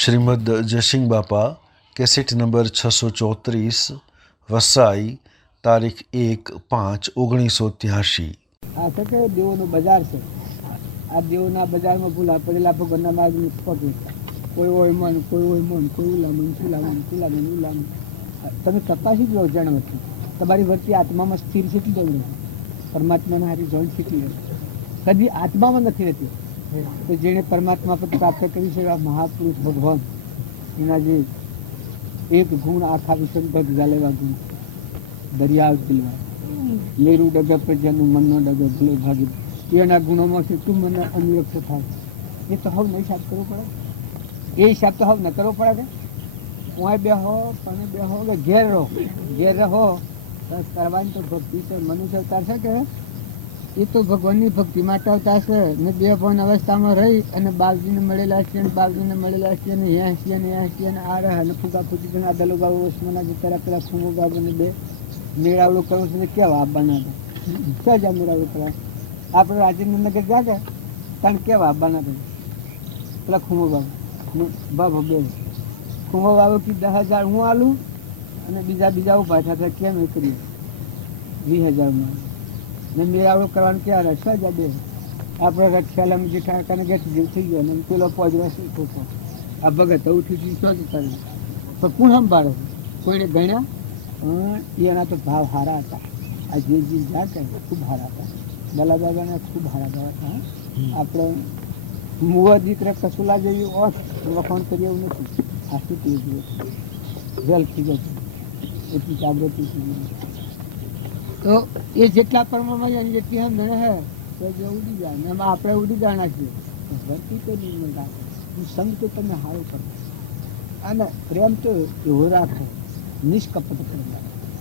શ્રીમદ જયસિંહ બાપા cassette number 634 Vasai તારીખ 1/5/1983। આ છે કે દેવોનું બજાર છે. આ દેવોના બજારમાં ભૂલા પડેલા ભગવાનના માર્ગની પગ કોઈ હોય મન, કોઈ હોય મન, કોઈ ઉલામણ સુલામણ સુલામણ ઉલામણ. તમે તપાસી જ લો જણ તમારી વચ્ચે આત્મામાં સ્થિર કેટલી જવું પરમાત્માના હારી જોઈન્ટ કેટલી કદી આત્મામાં નથી રહેતી. તો જેણે પરમાત્મા પર પ્રાપ્ત કરી છે મહાપુરુષ ભગવાન એના જે એક ગુણ આખા વિશ્વ પર ગાલેવા ગુણ દરિયા દિલવા લેરું ડગર પ્રજાનું મનનો ડગર ભૂલે ભાગી એના ગુણોમાંથી તું મને અનુરક્ષ થાય. એ તો હવે નહીં હિસાબ કરવો પડે. એ હિસાબ તો હવે ન કરવો પડે. કે ઓય બેહો તમે બેહો કે ઘેર રહો, ઘેર રહો કરવાની તો ભક્તિ છે. મનુષ્ય અવતાર છે કે એ તો ભગવાનની ભક્તિ માટે અવતાર છે ને. બે ભવન અવસ્થામાં રહી અને બાલજીને મળેલા છે અને બાલજીને મળેલા છે અને હેંસી અને હેંસી અને આ રહે અને ફૂગા ફૂટી આ દલો ગાવો ઓસમાના જે પેલા ખૂમો ગાવ અને બે મેળાવડું કરવું છે કેવા આપવાના હતા. ક્યાં જા મેળાવડું કરવા આપણે રાજેન્દ્રનગર ગયા કે કારણ કેવા આપવાના હતા પેલા ખૂમો ગાવ બાબો બે ખૂમો ગાવો કે 10,000 હું આલું અને બીજા ઉભા થતા કેમ એ કરીએ 20,000 ને મેળાવડું કરવાનું ક્યાં રહે 6,000 બે આપણે રક્ષાલામાં જે ઠાકાને ગેસ જેવું થઈ ગયો અને પેલો પોજવા શું ખોખો આ ભગત ઉઠી શું કરે તો કોણ સંભાળે કોઈને ગણ્યા એના તો ભાવ સારા હતા. આ જે જા કરે ખૂબ સારા હતા. દલાદાદાના ખૂબ સારા ભાવ હતા. આપણે મુવા દીકરા કસુલા જેવી ઓછ વખાણ કરીએ એવું નથી. આ શું કહીએ જોઈએ જલ થઈ ગયું એટલી જાગૃતિ થઈ ગઈ. તો એ જેટલા પરમામાં જાય જેટલી હમ ગણે હે તો જે ઉડી જાય ને એમાં આપણે ઉડી જાણા છીએ. ધરતી તો નિર્મળ રાખે, સંગ તો તમે સારો કરો અને પ્રેમ તો એવો રાખો નિષ્કપટ પ્રેમ.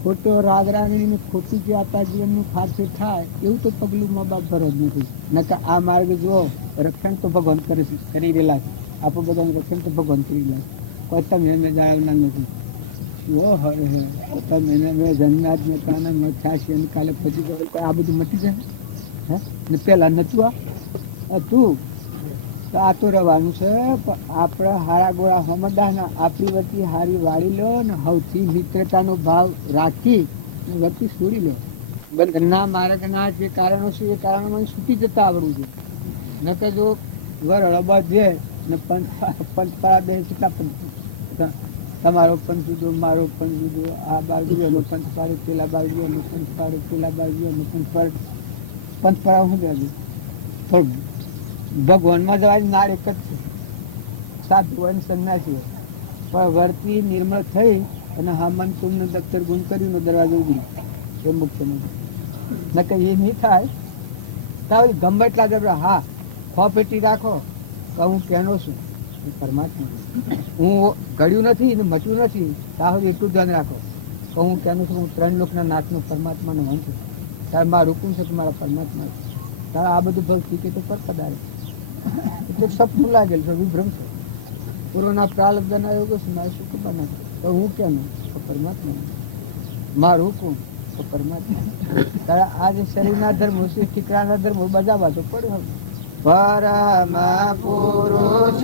ખોટો રાગ રાગણીને ખોટી જે આપણા જીવનનું ફારસે થાય એવું તો પગલું મા બાપ ભર જ નથી. નકર આ માર્ગ જુઓ રક્ષણ તો ભગવાન કરી રહેલા છે. આપણું બધાનું રક્ષણ તો ભગવાન કરી રહ્યા છે. કોઈ તમે એને જાળવના નથી. તમે મેં જન્માજ ને કાના મેં છાશી અને કાલે પછી આ બધું મટી જાય હે ને પહેલાં નતું આ તું તો આ તો રહેવાનું છે. આપણે હારા ગોળા હમદાના આપણી વતી હારી વાળી લો ને સૌથી મિત્રતાનો ભાવ રાખી વતી છોડી લો. ના માર્ગના જે કારણો છે એ કારણોમાં છૂટી જતા આવડવું જોઈએ. ન તો જો વરળ બધે ને પંચપાળા બે કેટલા પંચ તમારો પંચ જુદો મારો પંચ જુદો આ બાજુનો પંચ પાડે પેલા બાજુનો પંચ પાડે પેલા બાજુનો પંચ પાડા શું દેવું પણ ભગવાનમાં જવાની નાળ એક જ છે. સાધુ અને સંન્યાસી હોય પણ વર્તી નિર્મળ થઈ અને હામન તુમને દફતર ગુણ કર્યું દરવાજો ઉગડી એ મુખ્ય નથી. ન કે એ નહીં થાય તો ગમે એટલા જબરા હા ખો પેટી રાખો કે હું કહેનો છું પરમાત્મા હું ઘડ્યું નથી ને મચ્યું નથી તાહુ એટલું ધ્યાન રાખો કે હું કહેનું છું હું 3 લોકના નાથનો પરમાત્માનો હું છું. તારે મારું હુકમ છે કે મારા પરમાત્મા તારે આ બધું ભક્તિ કે તો પર પધારે એટલે સપનું લાગેલ છે વિભ્રમ છે. પૂર્વના પ્રાલબ્ધના યોગો છે મારે શું ખબર નથી તો હું કેનું તો પરમાત્મા મારું હુકમ તો પરમાત્મા. તારે આ જે શરીરના ધર્મો છે ઠીકરાના ધર્મો બજાવવા તો પડ્યો પરમ પુરુષ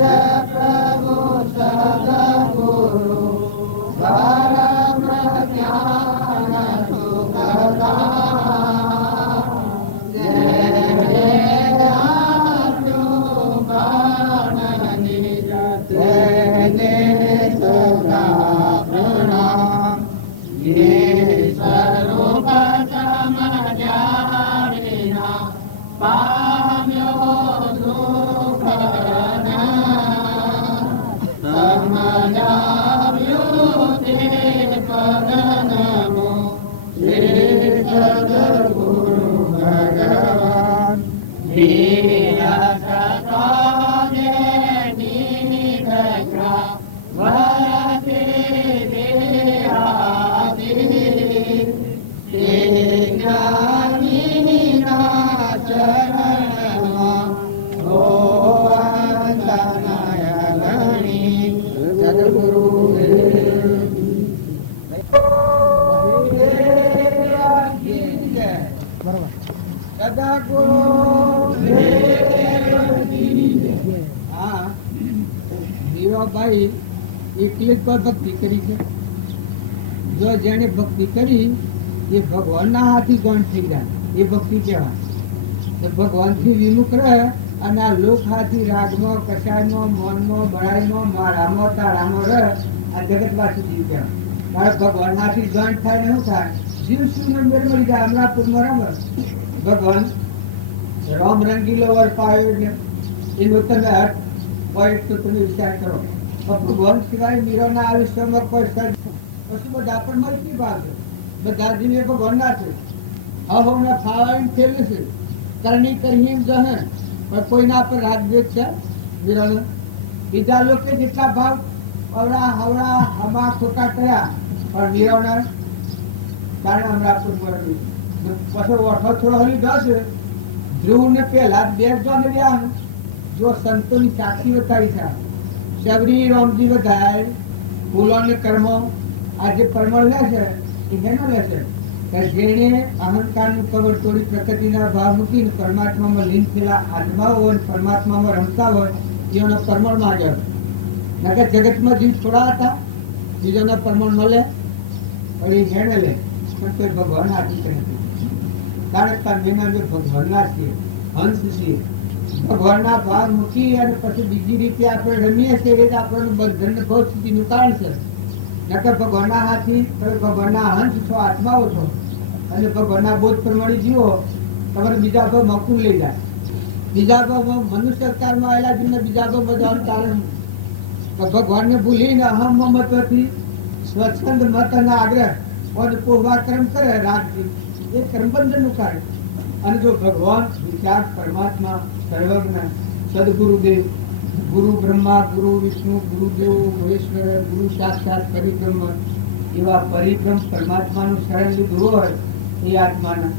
પ્રભુ સદગુરુ પરમ જ્ઞાન માઈ એકલી જ પર ભક્તિ કરી છે. જો જેણે ભક્તિ કરી એ ભગવાનના હાથી ગણ થઈ જાય, એ ભક્તિ કહેવાય. ભગવાનથી વિમુખ રહે અને આ લોક હાથી રાગમાં, કષાયમાં, મનમાં, બળાઈમાં, મારામાં, તારામાં રહે, આ જગતવાસી જીવ કહેવાય. મારે ભગવાન હાથી ગણ થાય ને શું થાય? જીવ શું નંબર મળી જાય. અમરાપુરમાં રમે ભગવાન રામ રંગીલો વર પાયો એટલે એનો તમે હટ હોય તો તમે વિચાર કરો. ભગવાન સિવાય મીરાના આ વિશ્વમાં કોઈ સર્જ પછી બધા પણ મળતી ભાગે બધા જીવે ભગવાનના છે. હવને ફાવાઈને ફેરવે છે, કરણી કરી ગહન પણ કોઈના પર રાજદ્વેષ છે વીરોને. બીજા લોકો જેટલા ભાવ અવળા હવળા હમા ખોટા કર્યા પણ વીરોના કારણે અમરાપુર પછી ઓઠો થોડો હલી જશે. ધ્રુવ ને પેલા બે જણ રહ્યા જો સંતોની સાક્ષી બતાવી છે. શબરી રામજી વધાય ફૂલો ને કર્મો આજે પરમળ લે છે એ હેનો લે છે કે જેણે અહંકારનું કવર તોડી પ્રકૃતિના ભાવ મૂકીને પરમાત્મામાં લીન થયેલા આત્માઓ હોય, પરમાત્મામાં રમતા હોય એઓના પરમળમાં આગળ. નકર જગતમાં જીવ થોડા હતા, બીજાના પરમળ મળે પણ એ હેને લે પણ કોઈ ભગવાન આપી શકે નથી. કારણ કે મેના જે ભગવાનના છીએ, હંસ છીએ, ભગવાનના ભાવ મૂકી અને પછી બીજી રીતે આપણે રમીએ છીએ એ જ આપણને બંધન બહુ સ્થિતિનું કારણ છે. નકર ભગવાનના હાથી ભગવાનના હંસ છો, આત્માઓ છો અને ભગવાનના બોધ પ્રમાણે જીવો, તમારે બીજા ભાવ મકુલ લઈ જાય. બીજા ભાવમાં મનુષ્ય અવતારમાં આવેલા જેમને બીજા ભાવ બધાનું કારણ ભગવાનને ભૂલીને અહમ મમત્વથી સ્વચ્છંદ મત અને આગ્રહ અને પોહવા કર્મ કરે રાજજી એ કર્મબંધનનું કારણ. અને જો ભગવાન વિચાર પરમાત્મા સર્વજ્ઞ સદગુરુદેવ, ગુરુ બ્રહ્મા, ગુરુ વિષ્ણુ, ગુરુદેવ મહેશ્વર, ગુરુ સાક્ષાત પરિબ્રહ્મ એવા પરિબ્રહ્મ પરમાત્માનું શરણ લીધું હોય એ આત્માના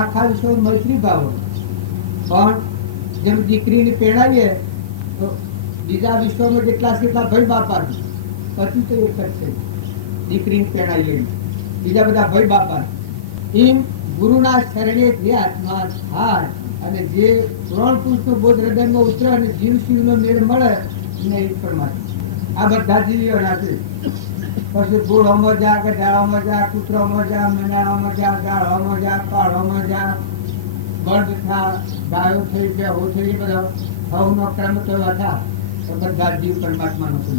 આખા વિશ્વ મૈત્રી ભાવ હોય. પણ જેમ દીકરીને પહેણાવીએ તો બીજા વિશ્વમાં જેટલા કેટલા ભાઈ બાપા પછી તો એક જ છે. દીકરીને પહેણાવીએ બીજા બધા ભાઈ બાપા એમ ગુરુના શરણે જે આત્મા થાય અને જે ત્રણ પુરુષનો બોધ હૃદયમાં ઉતરે અને જીવ શિવનો મેળ મળે ને એ પરમાત્મા. આ બધા જીવીઓના છે. પછી ગોળોમાં જા, ગઢાળામાં જા, કૂતરોમાં જા, મેનાળામાં જા, ગાળામાં જા, પાળોમાં જા, બળદ થા, ગાયો થઈ, બેહો થઈ, બધા હવનો ક્રમ તો હતા તો બધા જીવ પરમાત્માનો છે.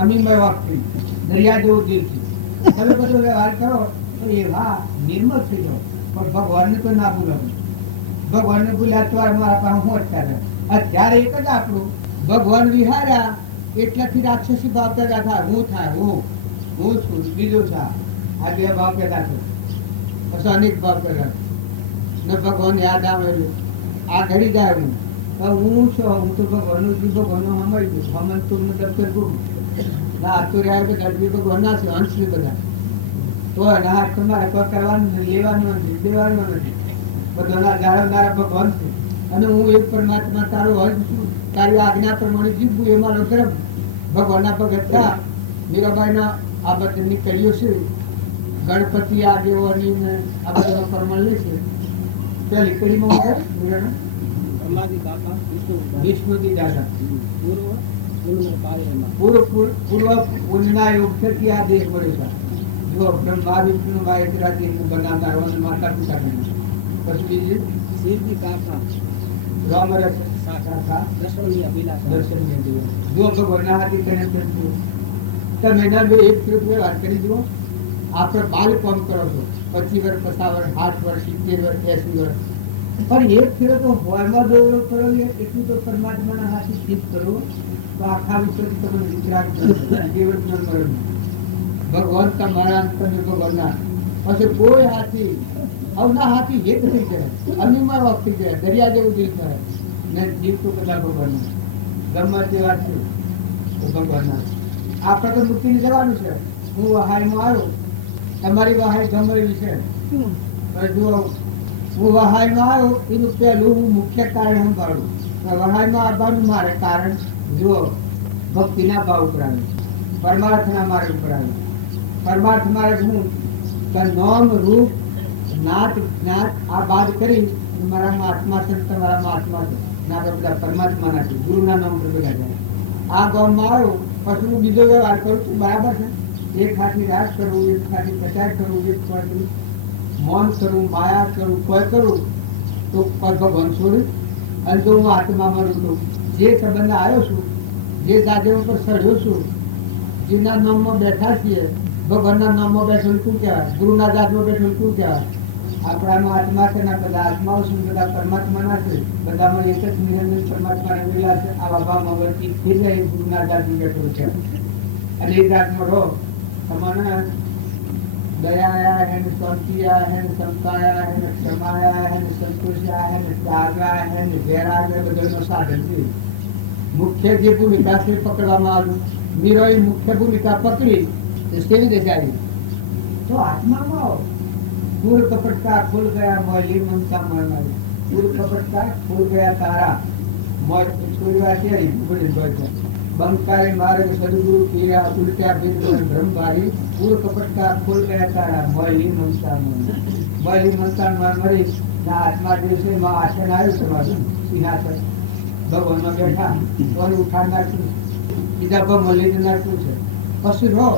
અમીમય વાક્ય દરિયા જેવું દિલ છે. તમે બધો વ્યવહાર કરો તો એવા નિર્મળ થઈ જાઓ પણ ભગવાનને તો ના ભૂલો. ભગવાનને ભૂલ્યા તો મારા પાસે હું અત્યારે એક જ આપણું ભગવાન વિહાર્યા એટલાથી રાક્ષસી ભાવ પેદા થાય. હું થાય હું છું બીજો છે આ બે ભાવ પેદા થયો પછી અનેક ભાવ પેદા ને ભગવાન યાદ આવેલું આ ઘડી જાય હું છું. હું તો ભગવાનનું છું, ભગવાનનું સાંભળી દઉં હમન તું દફતર ગુરુ ના આતુર્યા ગઢવી ભગવાનના છે, અંશ બધા તો એના હાથ તમારે કોઈ કરવાનું લેવાનું નથી, દેવાનું નથી. બધાના જાળવનારા ભગવાન છે અને હું એક પરમાત્મા તારો હજ છું. તારી આજ્ઞા પ્રમાણે જીવવું એ મારો ધર્મ. ભગવાનના ભગત થા. મીરાબાઈના આ બધી કડીઓ છે. ગણપતિ આગેવાની ને આ બધા પ્રમાણ લે છે. પેલી કડીમાં વિષ્ણુજી દાદા પૂર્વ પૂર્વના યોગથી આ દેશ મળ્યો છે. જો બ્રહ્મા વિષ્ણુ બનાવનાર માતા પિતા પછી બીજી શિવજી કાકા રામ જો ભગવાનના હાથી તમે એના બે એક રૂપિયા વાત કરી દો. આપણે બાલ કામ કરો છો 25 વર્ષ, 50 વર્ષ, 60 વર્ષ, 70 વર્ષ, 80 વર્ષ પણ એક ફેરો તો હોયમાં દોરો કરો એટલું તો પરમાત્માના હાથી ચીજ કરો તો આખા વિશ્વથી તમે વિતરાગ ભગવાન તમારા તમે ભગવાનના પછી કોઈ હાથી અવના હાથી એક થઈ જાય, અમીમાં રોક થઈ જાય, દરિયા જેવું દિલ થાય ને જીવ તો બધા ભગવાનના ગમે તે વાત છે ભગવાનના. આપણે તો મૂકીને જવાનું છે. હું વહાઈમાં આવ્યો, તમારી વહાઈ ગમેલી છે. જો હું વહાઈમાં આવ્યો એનું પહેલું હું મુખ્ય કારણ સંભાળું. વહાઈમાં આવવાનું મારે કારણ જુઓ ભક્તિના ભાવ ઉપર આવ્યું, પરમાર્થના માર્ગ ઉપર આવ્યું. પરમાર્થ માર્ગ હું નામ રૂપ નાત જ્ઞાત આ બાદ કરી મારામાં આત્મા છે, તમારામાં આત્મા છે ના બધા પરમાત્માના છે. ગુરુના નામ પર બધા જાય આ ગામમાં આવ્યો પછી હું બીજો વ્યવહાર કરું છું, બરાબર છે? એક હાથી રાગ કરવું, એક હાથી પ્રચાર કરવું, એક હાથી મૌન કરવું, માયા કરું, કોઈ કરું તો ભગવાન છોડે. અને જો હું આત્મામાં રહું છું, જે સંબંધ આવ્યો છું, જે સાધનો પર સડ્યો છું, જેના નામમાં બેઠા છીએ, ભગવાનના નામમાં બેઠેલું શું કહેવાય? ગુરુના દાસમાં બેઠેલું શું કહેવાય? આપણામાં આત્મા છે ને, બધા આત્માઓ શું, બધા પરમાત્માના છે, બધામાં એક જ નિરંજન પરમાત્મા રહેલા છે. આવા ભાવમાં વર્તી થઈ જાય ગુરુના દાસમાં બેઠેલું છે. અને એ દાસમાં રહો, તમને દયા આયા હે ને, શાંતિ આયા હે ને, સમતા આયા હે ને, ક્ષમા આયા હે ને, સંતોષ આયા હે ને, ત્યાગ આયા હે ને, ઘેર આવે બધાનો સાધન છે. મુખ્ય જે ભૂમિકા છે પકડવામાં આવ્યું, મીરાએ મુખ્ય ભૂમિકા પકડી તો કેવી રીતે આવી? તો આત્મામાં આવો. ફૂલ કપટકા ફૂલ ગયા મોયલી મમતા મળનારી, ફૂલ કપટકા ફૂલ ગયા તારા મોય છોડવા કેરી ભૂલી ભજ બંકારી માર્ગ સદગુરુ પીરા ઉલટ્યા બિંદુ બ્રહ્મભારી, ફૂલ કપટકા ફૂલ ગયા તારા મોયલી મમતા મળનારી. મોયલી મમતા મળનારી ના આત્મા દિવસે માં આસન આવ્યું તમારું સિંહાસન, ભગવાનમાં બેઠા તો ઉઠાડ નાખ્યું, બીજા ભગવાન લીધે નાખ્યું છે. પછી રહો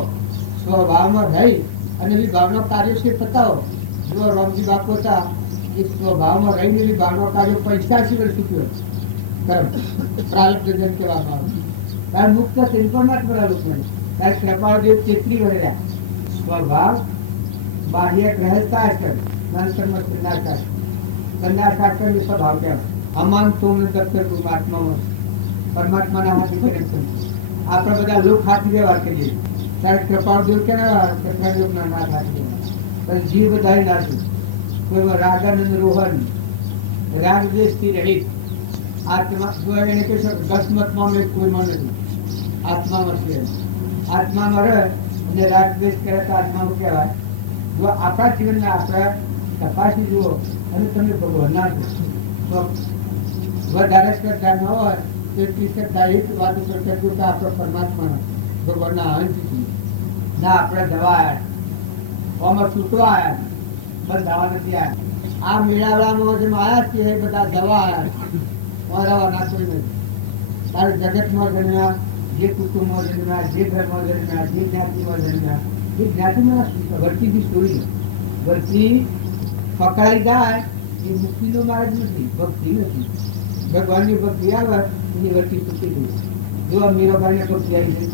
સ્વભાવમાં રહી અને વિભાવના કાર્ય છે પતાવો. જો રામજી બાપુ હતા એ સ્વભાવમાં રહીને વિભાવના કાર્ય પૈસા સિવાય શીખ્યો કર્મ પ્રારબ્ધ જન કહેવામાં આવે. ત્યારે મુક્ત સિંપણમાં જ બરાબર મળે. ત્યારે કૃપાળદેવ ચેતરી વળ્યા. સ્વભાવ બાહ્ય ગ્રહસ્થા કરે નંતરમાં સંન્યાસ સંન્યાસ કરે સ્વભાવ કહેવાય. અમાન તું દફતર તું આત્મામાં પરમાત્માના હાથી કનેક્શન. આપણે બધા લોક હાથી વ્યવહાર કરીએ ત્યારે કૃપાળદેવ કેના કૃપાળદેવના નાથ હાથી વ્યવહાર જીવ બધાય નાથું. કોઈ રાગાનંદ રોહન રાગદેશથી રહિત આત્મા એને કહી શકો દસમતમાં મેં કોઈમાં નથી, આત્મામાં છે. આત્મામાં રહે અને રાગદેશ કરે તો આત્મામાં કહેવાય. જો આપણા જીવનને આપણે તપાસી જુઓ અને તમે ભગવાનના છો તો વધારે શ્રદ્ધા ન હોય તો એટલી શ્રદ્ધા એક વાત ઉપર કરજો કે આપણે પરમાત્માના ભગવાનના અંશ છીએ. ના આપણે દવા આવ્યા આમાં છૂટો આવ્યા બસ દવા નથી આવ્યા. આ મેળાવડામાં જેમ આવ્યા છીએ એ બધા દવા આવ્યા રવાના કોઈ નથી. તારે જગતમાં જન્મ્યા, જે કુટુંબમાં જન્મ્યા, જે ઘરમાં જન્મ્યા, જે જ્ઞાતિમાં જન્મ્યા, એ જ્ઞાતિમાં વર્તીની સ્ટોરી. વર્તી પકડાઈ જાય એ મુક્તિનો માર્ગ નથી, ભક્તિ નથી. ભગવાનની ભક્તિ આવે એની વર્તી તૂટી ગઈ. જો આ મીરાબાઈને ભક્તિ આવી છે,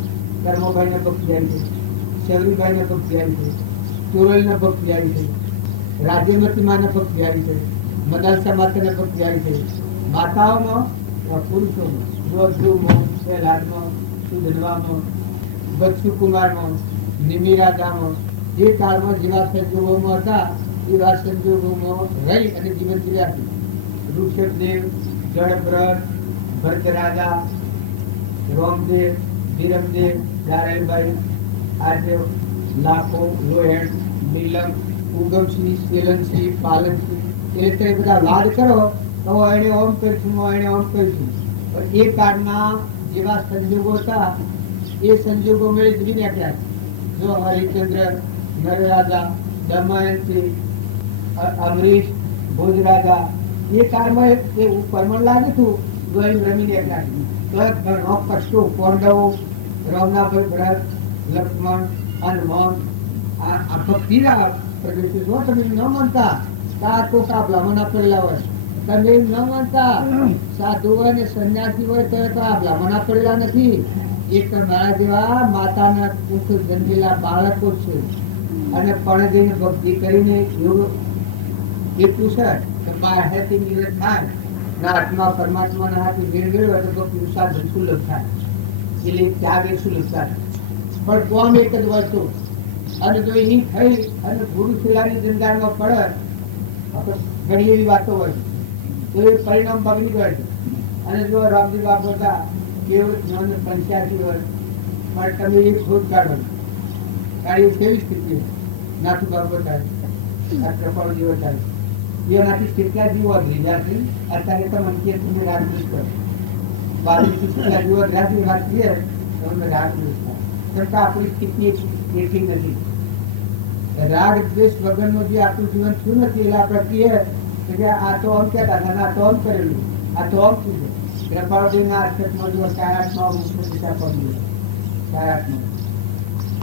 કર્મોભાઈને ભક્તિ આવી છે, શબરીબાઈને ભક્તિ આવી છે, ચોરોઈને ભક્તિ આવી છે, રાજ્યમતી માને ભક્તિ આવી છે, મદાલસા માતાને ભક્તિ આવી છે. માતાઓમાં પુરુષોમાં જોધુમાં, પ્રહલાદમાં, સુધનવામાં, બક્ષુકુમારમાં, નિમિરાજામાં જે કાળમાં જેવા સંજોગોમાં હતા એવા સંજોગોમાં રહી અને જીવન જીવ્યા છે. ઋષભદેવ, જળભ્રત, ભરતરાજા, રોમદેવ, વિરમદેવ, નારાયણભાઈ, આજે લાખો, લોહેણ, નીલમ, ઉગમસિંહ, શેલનસિંહ, પાલનસિંહ એ રીતે બધા વાદ કરો તો એને ઓમ કરીશું, એને ઓમ કરીશું. પણ એ કાળના જેવા સંજોગો હતા એ સંજોગો મેળે જ નીકળ્યા. જો હરિચંદ્ર, નરરાજા, દમયંતી, અમરીશ, ભોજરાજા એ કાળમાં એવું પરમણ લાગે હતું ગોઈ રમી નીકળ્યા. ઘણો કષ્ટો પાંડવો, રામનાભાઈ, ભરત, લક્ષ્મણ, હનુમાન આ ભક્તિના પ્રદેશો જો તમે ન માનતા તા તો બ્રાહ્મણ પડેલા હોય, તમે ન માનતા સાધુ હોય ને સંન્યાસી હોય તો આ બ્રાહ્મણ પડેલા નથી. એક મારા જેવા માતાના કુખ જન્મેલા બાળકો છે અને પણ જઈને ભક્તિ કરીને એવું એટલું છે કે મારા હાથે નિર્ણય થાય ના આત્મા પરમાત્માના હાથે મેળવ્યો તો પુરુષાર્થ સુલભ થાય. એટલે ત્યાગ એ સુલભ થાય. પણ કોમ એક જ વસ્તુ અને જો એની થઈ અને ગુરુ શિલાની જંજાળમાં પડે ઘણી એવી વાતો હોય તો એ પરિણામ બગડી ગયો છે. અને જો રામજી બાપુ હતા કેવળ 85 વર્ષ પણ તમે એ ખોટ કાઢો કાઢી કેવી સ્થિતિ નાથુ બાપુ થાય આ કૃપાળ જીવો થાય એનાથી કેટલા જીવો લીધા છે. અત્યારે તમે કે તમે રાજદૂત કરો બાવીસથી કેટલા જીવો રાજી વાત કરીએ તમે રાજદૂત થાય છતાં આપણી સ્થિતિ એટલી નથી. રાગ દ્વેષ વગરનું જે આપણું જીવન શું નથી એટલે આપણે કહીએ કે આ તો આમ કહેતા હતા, આ તો આમ કરેલું, આ તો આમ કીધું. કૃપાળુજીના અક્ષરમાં જો 4 આત્માઓ મુખ્ય પિતા પડી 4 આત્માઓ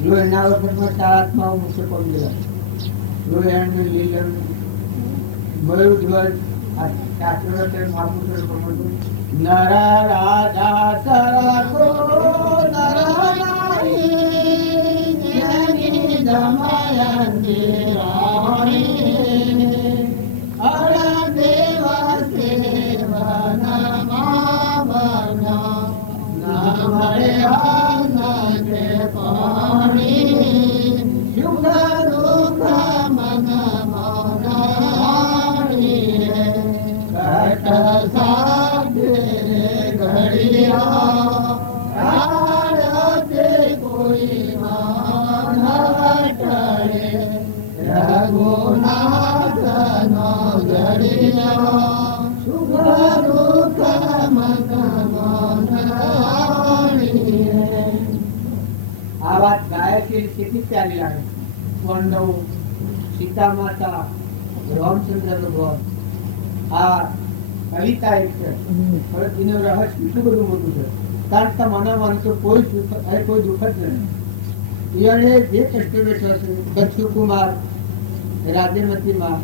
જો એના વખતમાં 4 આત્માઓ મુખ્ય પડી લોયણ લીલણ મયુર ધ્વજ આ શાસ્ત્ર મહાપુત્ર પ્રમાણ નર રાજા સરકો નર નારી જેની દમયંતી રાણી અર દેવ સેવન માવન નામરે આનંદે પાણી સુખ દુઃખ મન મનાણી કટ સાધે ઘડિયા આરતે કોઈ માન ટળે રઘુનાથ નો ઘડિયા સુખ દુઃખ મન મનાણી. આ વાત ગાય કે કેટલી પ્યારી લાગે. પાંડવો, સીતા માતા, રામચંદ્ર ભગવાન, આ કવિતા એક છે પણ એનું રહસ્ય કેટલું બધું મોટું છે. કારણ કે માનવમાં તો કોઈ દુઃખ જ નથી. એને જે કષ્ટ બેઠો છે દક્ષુકુમાર રાજ્યમતીમાં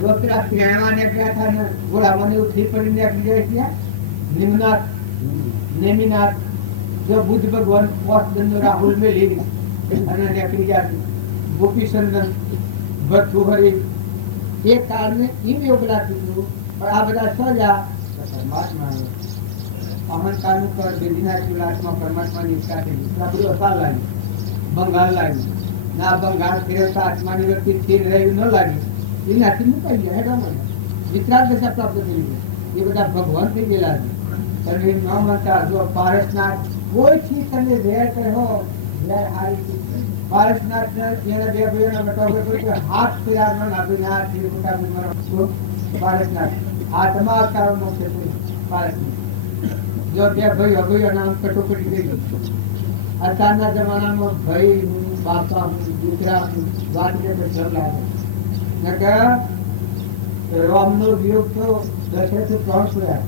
જો પેલા પ્રેરણા નીકળ્યા હતા ને ગોળામાં ઉઠી પડીને નીકળી જાય ત્યાં નિમનાથ નેમિનાથ જો બુદ્ધ ભગવાન પોષદંડ રાહુલ મેલી અને નીકળી જાય ગોપીચંદન ભટ્ટુહરી એ કાળને એમ યોગ લાગતું હતું. પણ આ બધા સજા પરમાત્મા અહંકારનું કર બેદીના શિવરાજમાં પરમાત્માની ઈચ્છા થઈ બધું અસાર લાગ્યું બંગાળ લાગ્યું ના બંગાળ ફેરવતા આત્માની વ્યક્તિ સ્થિર રહ્યું ન લાગ્યું એનાથી મુકાઈ ગયા હેડા મને વિતરાગ દશા પ્રાપ્ત થઈ ગઈ. એ બધા ભગવાન થઈ ગયેલા છે અને એમ ન માનતા જો પારસનાથ કોઈથી તમે વેર કહો વેર હારી પારસનાથ એના બે ભાઈઓના બતાવે કોઈ હાથ ફેરા ન નાખીને આ ત્રિકુટા મારો પારસનાથ આત્મા અવતારનો છે પારસનાથ. જો બે ભાઈઓ નામ કટોકટી થઈ ગયું. અત્યારના જમાનામાં ભાઈ હું બાપા હું દીકરા હું વાત લાગે રામનો વિયોગ તો દશરથ 3 છોડ્યા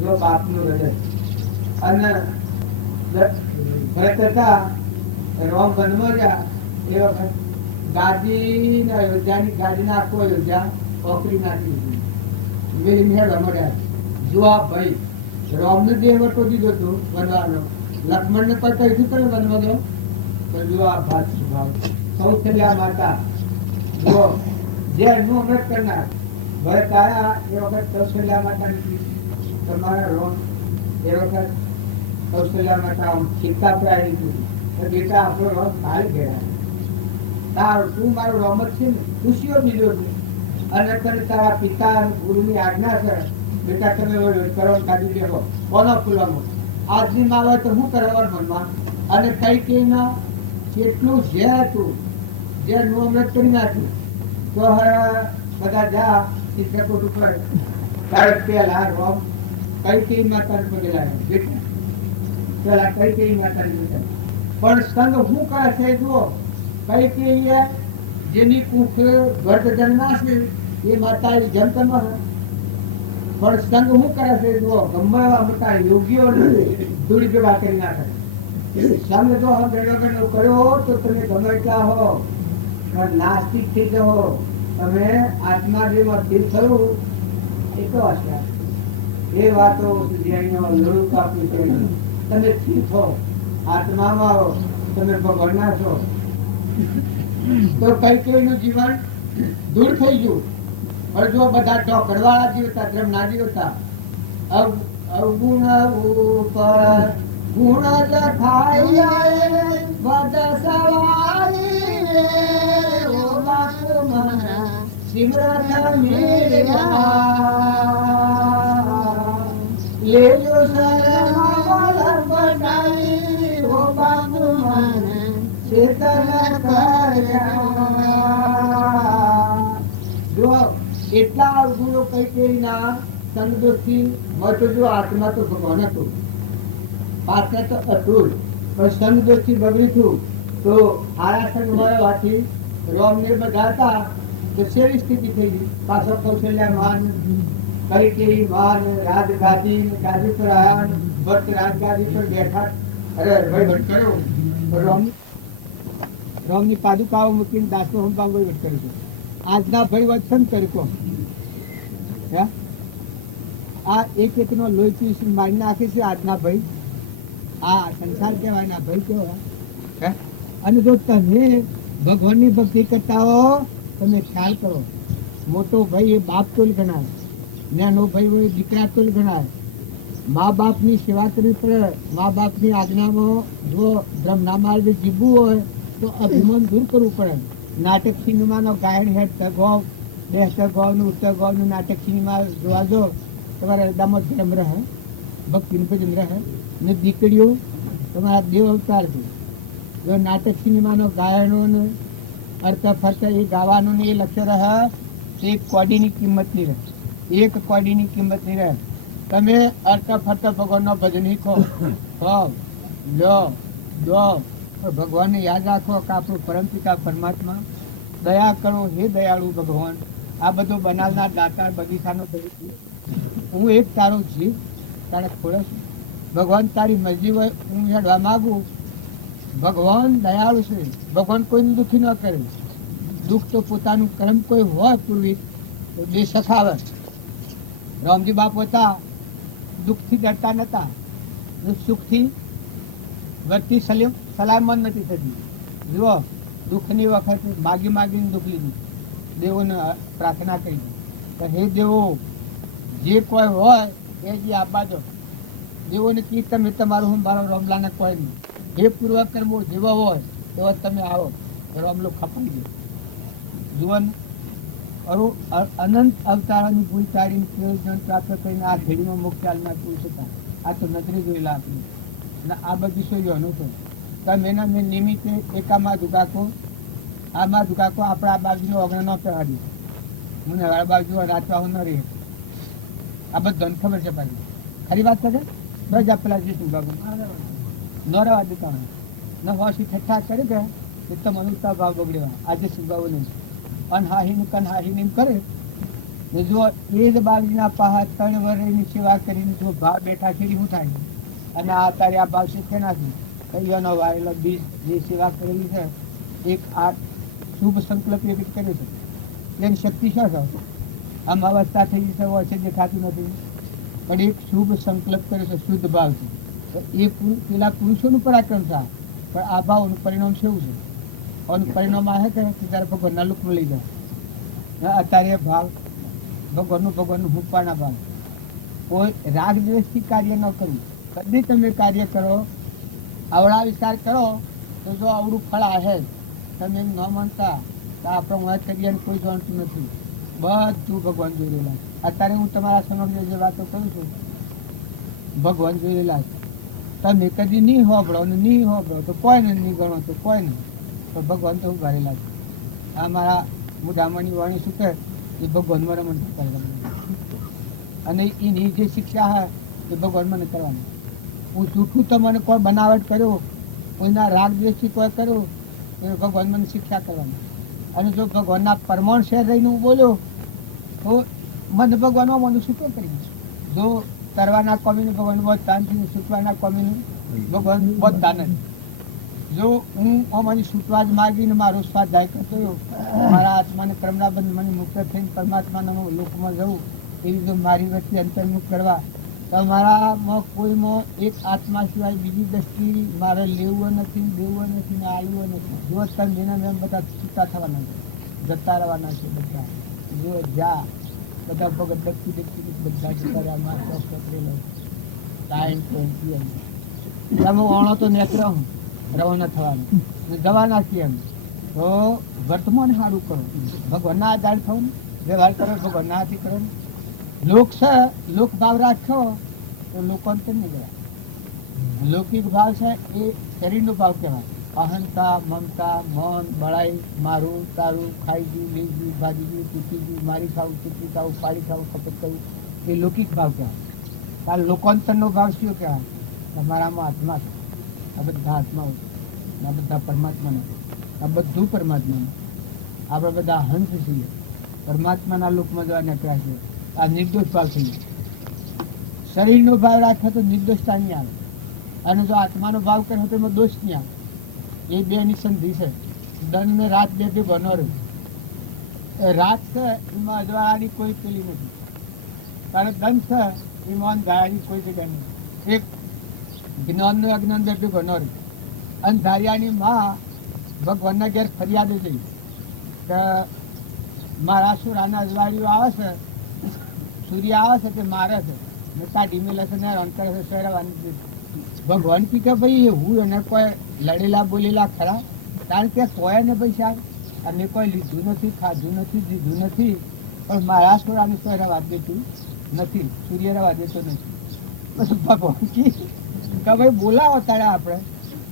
જો બાપનો હૃદય અને ભરત હતા રામ વનમાં રહ્યા એ વખત ગાદી અયોધ્યાની ગાદીના આખો અયોધ્યા ઓકરી નાખી દીધી મેળ મળ્યા. જો આ ભાઈ રામને જે વટો દીધો હતો વનવાનો લક્ષ્મણ ને પણ કહીશું તમે વનમાં ગયો તો જો આ ભાત સ્વભાવ કૌશલ્યા માતા જો જે એનું અમૃત કરનાર ભરત આયા એ વખત કૌશલ્યા માતા નીકળી તમારા રોમ એ વખત કૌશલ્યા માતા સીતા પ્રાય નીકળી તો બેટા આપણો રોમ કાઢી ગયા તારું તું મારું રોમ જ છે ને ખુશીઓ બીજો છે અને તને તારા પિતા ગુરુની આજ્ઞા છે બેટા તમે કરવા કાઢી દેવો કોનો ફૂલમાં આજની માવે તો શું કરવાનું મનમાં અને કઈ કઈ ના કેટલું ઝેર હતું ઝેરનું અમૃત કરી નાખ્યું તો બધા જા ચિત્રકૂટ ઉપર તારે પેલા રોમ કઈ કઈ માતાને પગે લાગ્યા બેટા પેલા કઈ કઈ માતાની પણ સંગ શું કરે છે જુઓ કઈ કઈ જેની કુખ ગર્ભ જન્મા છે એ માતા જન્મ પણ સંગ શું કરે છે જુઓ ગમે એવા મોટા યોગીઓ દૂર ભેગા કરી નાખે. સંગ જો કર્યો તો તમે ગમે એટલા હો પણ નાસ્તિક થઈ જાઓ તમે આત્મા જેમાં સ્થિર થયું એ તો હશે એ વાતો લડું કાપ્યું છે. તમે સ્થિર થો આત્મામાં આવો તમે ભગવાનના છો તો કઈ કઈ નું જીવન દૂર થઈ ગયું. પણ જો બધા ઢોકરવાળા જીવતા ધર્મ ના જીવતા અવગુણ ઉપર ગુણ લખાય બદ સવારી ઓ બાપુ મારા સિમરન લેજો શરણ બટાઈ ઓ બાપુ મારા ચેતન કર્યા. જો એટલા અવગુણો કઈ કઈ ના સંગદોષથી મળતો જો આત્મા તો ભગવાન હતું પાછળ તો અતુલ પણ સંગદોષથી બગડ્યું હતું તો હારા સંગ મળવાથી રોમ ને બધા હતા તો સેવી સ્થિતિ થઈ ગઈ. પાછો કૌશલ્યા મહાન કઈ કેવી માન રાજગાદી ગાદી પર આયા ને ભટ્ટ રાજગાદી પર બેઠા. અરે ભાઈ ભટ્ટ કર્યો રામની પાદુકાઓ મૂકીને દાસનો હંભાંગ વહીવટ કર્યો છે. આજના ભાઈ વચન તરીકો આ એક એકનો લોહી પીસી મારી નાખે છે આજના ભાઈ. આ સંસાર કહેવાય, ભાઈ કેવાય. અને જો તમે ભગવાનની ભક્તિ કરતા હો, તમે ખ્યાલ કરો, મોટો ભાઈ એ બાપ તો ગણાય, નાનો ભાઈ હોય દીકરા તો ગણાય. મા બાપની સેવા કરવી પડે. મા બાપની આજ્ઞામાં જો બ્રહ્મના માર્ગે જીવવું હોય તો અભિમાન દૂર કરવું પડે. નાટક સિનેમાનો ગાયન હેઠ ગૌ બેસતા ગૌનું ઉત્તર ગૌનું નાટક સિનેમા જોવા જો તમારા હૃદયમાં ધર્મ રહે, ભક્તિનું ભજન રહે. ને દીકરીઓ તમારા દેવ અવતાર છે. જો નાટક સિનેમાનો ગાયનો ને અર્થા ફરતા એ ગાવાનું ને એ લક્ષ્ય રહે, એક કોડીની કિંમત નહીં રહે. એક કોડીની કિંમત નહીં રહે. તમે અર્થા ફરતા ભગવાનનો ભજન શીખો, લો દો, ભગવાનને યાદ રાખો કે આપણું પરમપિતા પરમાત્મા દયા કરો. હે દયાળુ ભગવાન, આ બધું બનાવનાર દાતા બગીચાનો હું એક તારો જીવ તારે ખોરસ. ભગવાન તારી મરજી હોય હું હેડવા માગું. ભગવાન દયાળુ છે. ભગવાન કોઈને દુઃખી ન કરે. દુઃખ તો પોતાનું કર્મ કોઈ હોય પૂર્વી તો બે સખાવે. રામજી બાપ હતા, દુઃખથી ડરતા નતા, સુખથી વર્તી સલામત નથી થતી. જુઓ, દુઃખની વખતે માગી માગીને દુઃખ લીધું, દેવોને પ્રાર્થના કરી કે હે દેવો, જે કોઈ હોય એ જે આપવા દો. દેવોને કી તમે તમારું હું મારો રામલાને કોઈ નહીં. જે પૂર્વ કર્મો જેવા હોય એવા તમે આવો. રામલો ખપાઈ ગયો. જીવન અનંત અવતારોની ભૂલ કાઢીને પ્રયોજન પ્રાપ્ત કરીને આ ઘડીમાં મોક્ષાલમાં પુરુષ હતા. આ તો નજરે જોયેલા આપણે. અને આ બધું શું જોવાનું છે? તમે એના મેં નિમિત્તે એકામાં દુકાકો આમાં દુકાકો આપણે આ બાજુનો ઓગણ ન પહેરાડ્યું. મને આ બાજુ રાતવા ન રહી. આ બધું ખબર છે પાછી. ખરી વાત છે કે બસ આ પેલા જઈશું બાબુ ન રહેવા દેતા ન હોશી ઠઠ્ઠા કરી ગયા એ તો મનુષ્ય ભાવ બગડેવા. આજે સુગાવો નહીં અનહાહીનું કનહાહીની કરે ને જો એ જ બાબજીના પાહા 3 વર્ષની સેવા કરીને જો ભાવ બેઠા છે શું થાય? અને આ તારે આ ભાવ શીખે નાખી કઈઓનો વાયેલો બીજ જે સેવા કરેલી છે, એક આ શુભ સંકલ્પ એ કર્યો છે. એની શક્તિ શું છે? આમ અવસ્થા થઈ જશે હોય છે દેખાતું નથી, પણ એક શુભ સંકલ્પ કર્યો છે, શુદ્ધ ભાવ છે. તો એ પેલા પુરુષોનું પરાક્રમ થાય, પણ આ ભાવનું પરિણામ કેવું છે? આનું પરિણામ આ છે કે ત્યારે ભગવાનના લુકમાં લઈ જાય. અત્યારે ભાવ ભગવાનનું હુંપાના ભાવ. કોઈ રાગ દ્વેષથી કાર્ય ન કરવું. કદી તમે કાર્ય કરો, આવડા વિચાર કરો તો જો આવડું ફળ આવે તમે ન માનતા તો આપણે વાત કરીએ કોઈ જાણતું નથી. બધું ભગવાન જોઈ રહેલા. અત્યારે હું તમારા સમગ્ર જે વાતો કરું છું ભગવાન જોઈ રહેલા છે. તમે કદી નહીં હોબળો ને નહીં હોબળો તો કોઈને નહીં ગણો તો કોઈ નહીં, તો ભગવાન તો ઉભા રહેલા છે. આ મારા મુઢામણી વાણી શું કહે એ ભગવાન મારે મને કરે, અને એની જે શિક્ષા હોય એ ભગવાન મને કરવાની. હું જૂઠું તો મને કોઈ બનાવટ કર્યો, કોઈના રાગ દ્વેષથી કોઈ કર્યો એ ભગવાન મને શિક્ષા કરવાની. અને જો ભગવાનના પરમાણ શહેર રહીને હું બોલ્યો તો મને ભગવાનમાં મને શું કરી. જો કરવાના કોમીનું ભગવાન બહુ દાન છે, છૂટવાના કોમીનું ભગવાન બહુ દાન જ. જો હું અમારી છૂટવા જ માગીને મારો સ્વાધ્યાય કરતો મારા આત્માને કર્મના બંધ મને મુક્ત થઈને પરમાત્માના લોકમાં જવું, એવી જો મારી વચ્ચે અંતર્મુખ કરવા તો મારામાં કોઈમાં એક આત્મા સિવાય બીજી દ્રષ્ટિ મારે લેવું નથી, દેવું નથી ને આલવું નથી. જો તમે એના મેં બધા છૂટા થવાના છે, જતા રહેવાના છે બધા. જો જા બધા ભગત દક્ષી દક્ષી બધા જતા રહ્યા પકડેલો ટાઈમ તમે ઓણો તો નેકરો રવાના થવાનું જવાના છીએ એમ. તો વર્તમાન સારું કરો, ભગવાનના આધાર થવું, વ્યવહાર કરો ભગવાનના હાથી કરો. લોક છે, લોક ભાવ રાખો તો લોકોને કેમ નહીં ગયા. લૌકિક ભાવ છે એ શરીરનો ભાવ કહેવાય. અહંતા, મમતા, મન, બળાઈ, મારું તારું, ખાઈ ગયું, લઈ ગયું, ભાગી ગયું, તૂટી ગયું, મારી ખાવું, ચૂકી ખાવું, પાડી ખાવું, ખપત કરવું, એ લૌકિક ભાવ કહેવાય. આ લોકોંતરનો ભાવ શું કહેવાય? તમારામાં આત્મા છે, આ બધા આત્માઓ, આ બધા પરમાત્માના, આ બધું પરમાત્માનું. આપણે બધા હંસ છીએ, પરમાત્માના લોકમાં જવા નીકળ્યા છીએ. આ નિર્દોષ ભાવ થઈ ગયો. શરીરનો ભાવ રાખે તો નિર્દોષતા નહીં આવે, અને જો આત્માનો ભાવ કરે તો એમાં દોષ નહીં આવે. એ બેની સંધિ છે. દન ને રાત બે ભેગો ન રહ્યું. રાત છે એમાં અજવાળાની કોઈ પેલી નથી, કારણ દન છે એમાં ગાળાની કોઈ જગ્યા નથી. એક જ્ઞાન નો અજ્ઞાન બે ભેગો ન રહ્યું. અને ધારિયાની માં ભગવાનના ઘેર ફરિયાદ થઈ કે મારા સુરાના અજવાળીઓ આવે છે, સૂર્ય આવે છે તે મારે છે ને કાઢી મેલે છે ને રણ કરે છે શેરવાની. ભગવાન કી કે ભાઈ હું એને કોઈ લડેલા બોલેલા ખરા, કારણ કે કોઈ ને પૈસા અને કોઈ લીધું નથી, ખાધું નથી, દીધું નથી, પણ મારા સોરાને કોઈ રવા દેતું નથી, સૂર્ય રવા દેતો નથી. પછી ભગવાન કી કે ભાઈ બોલાવો તારે આપણે,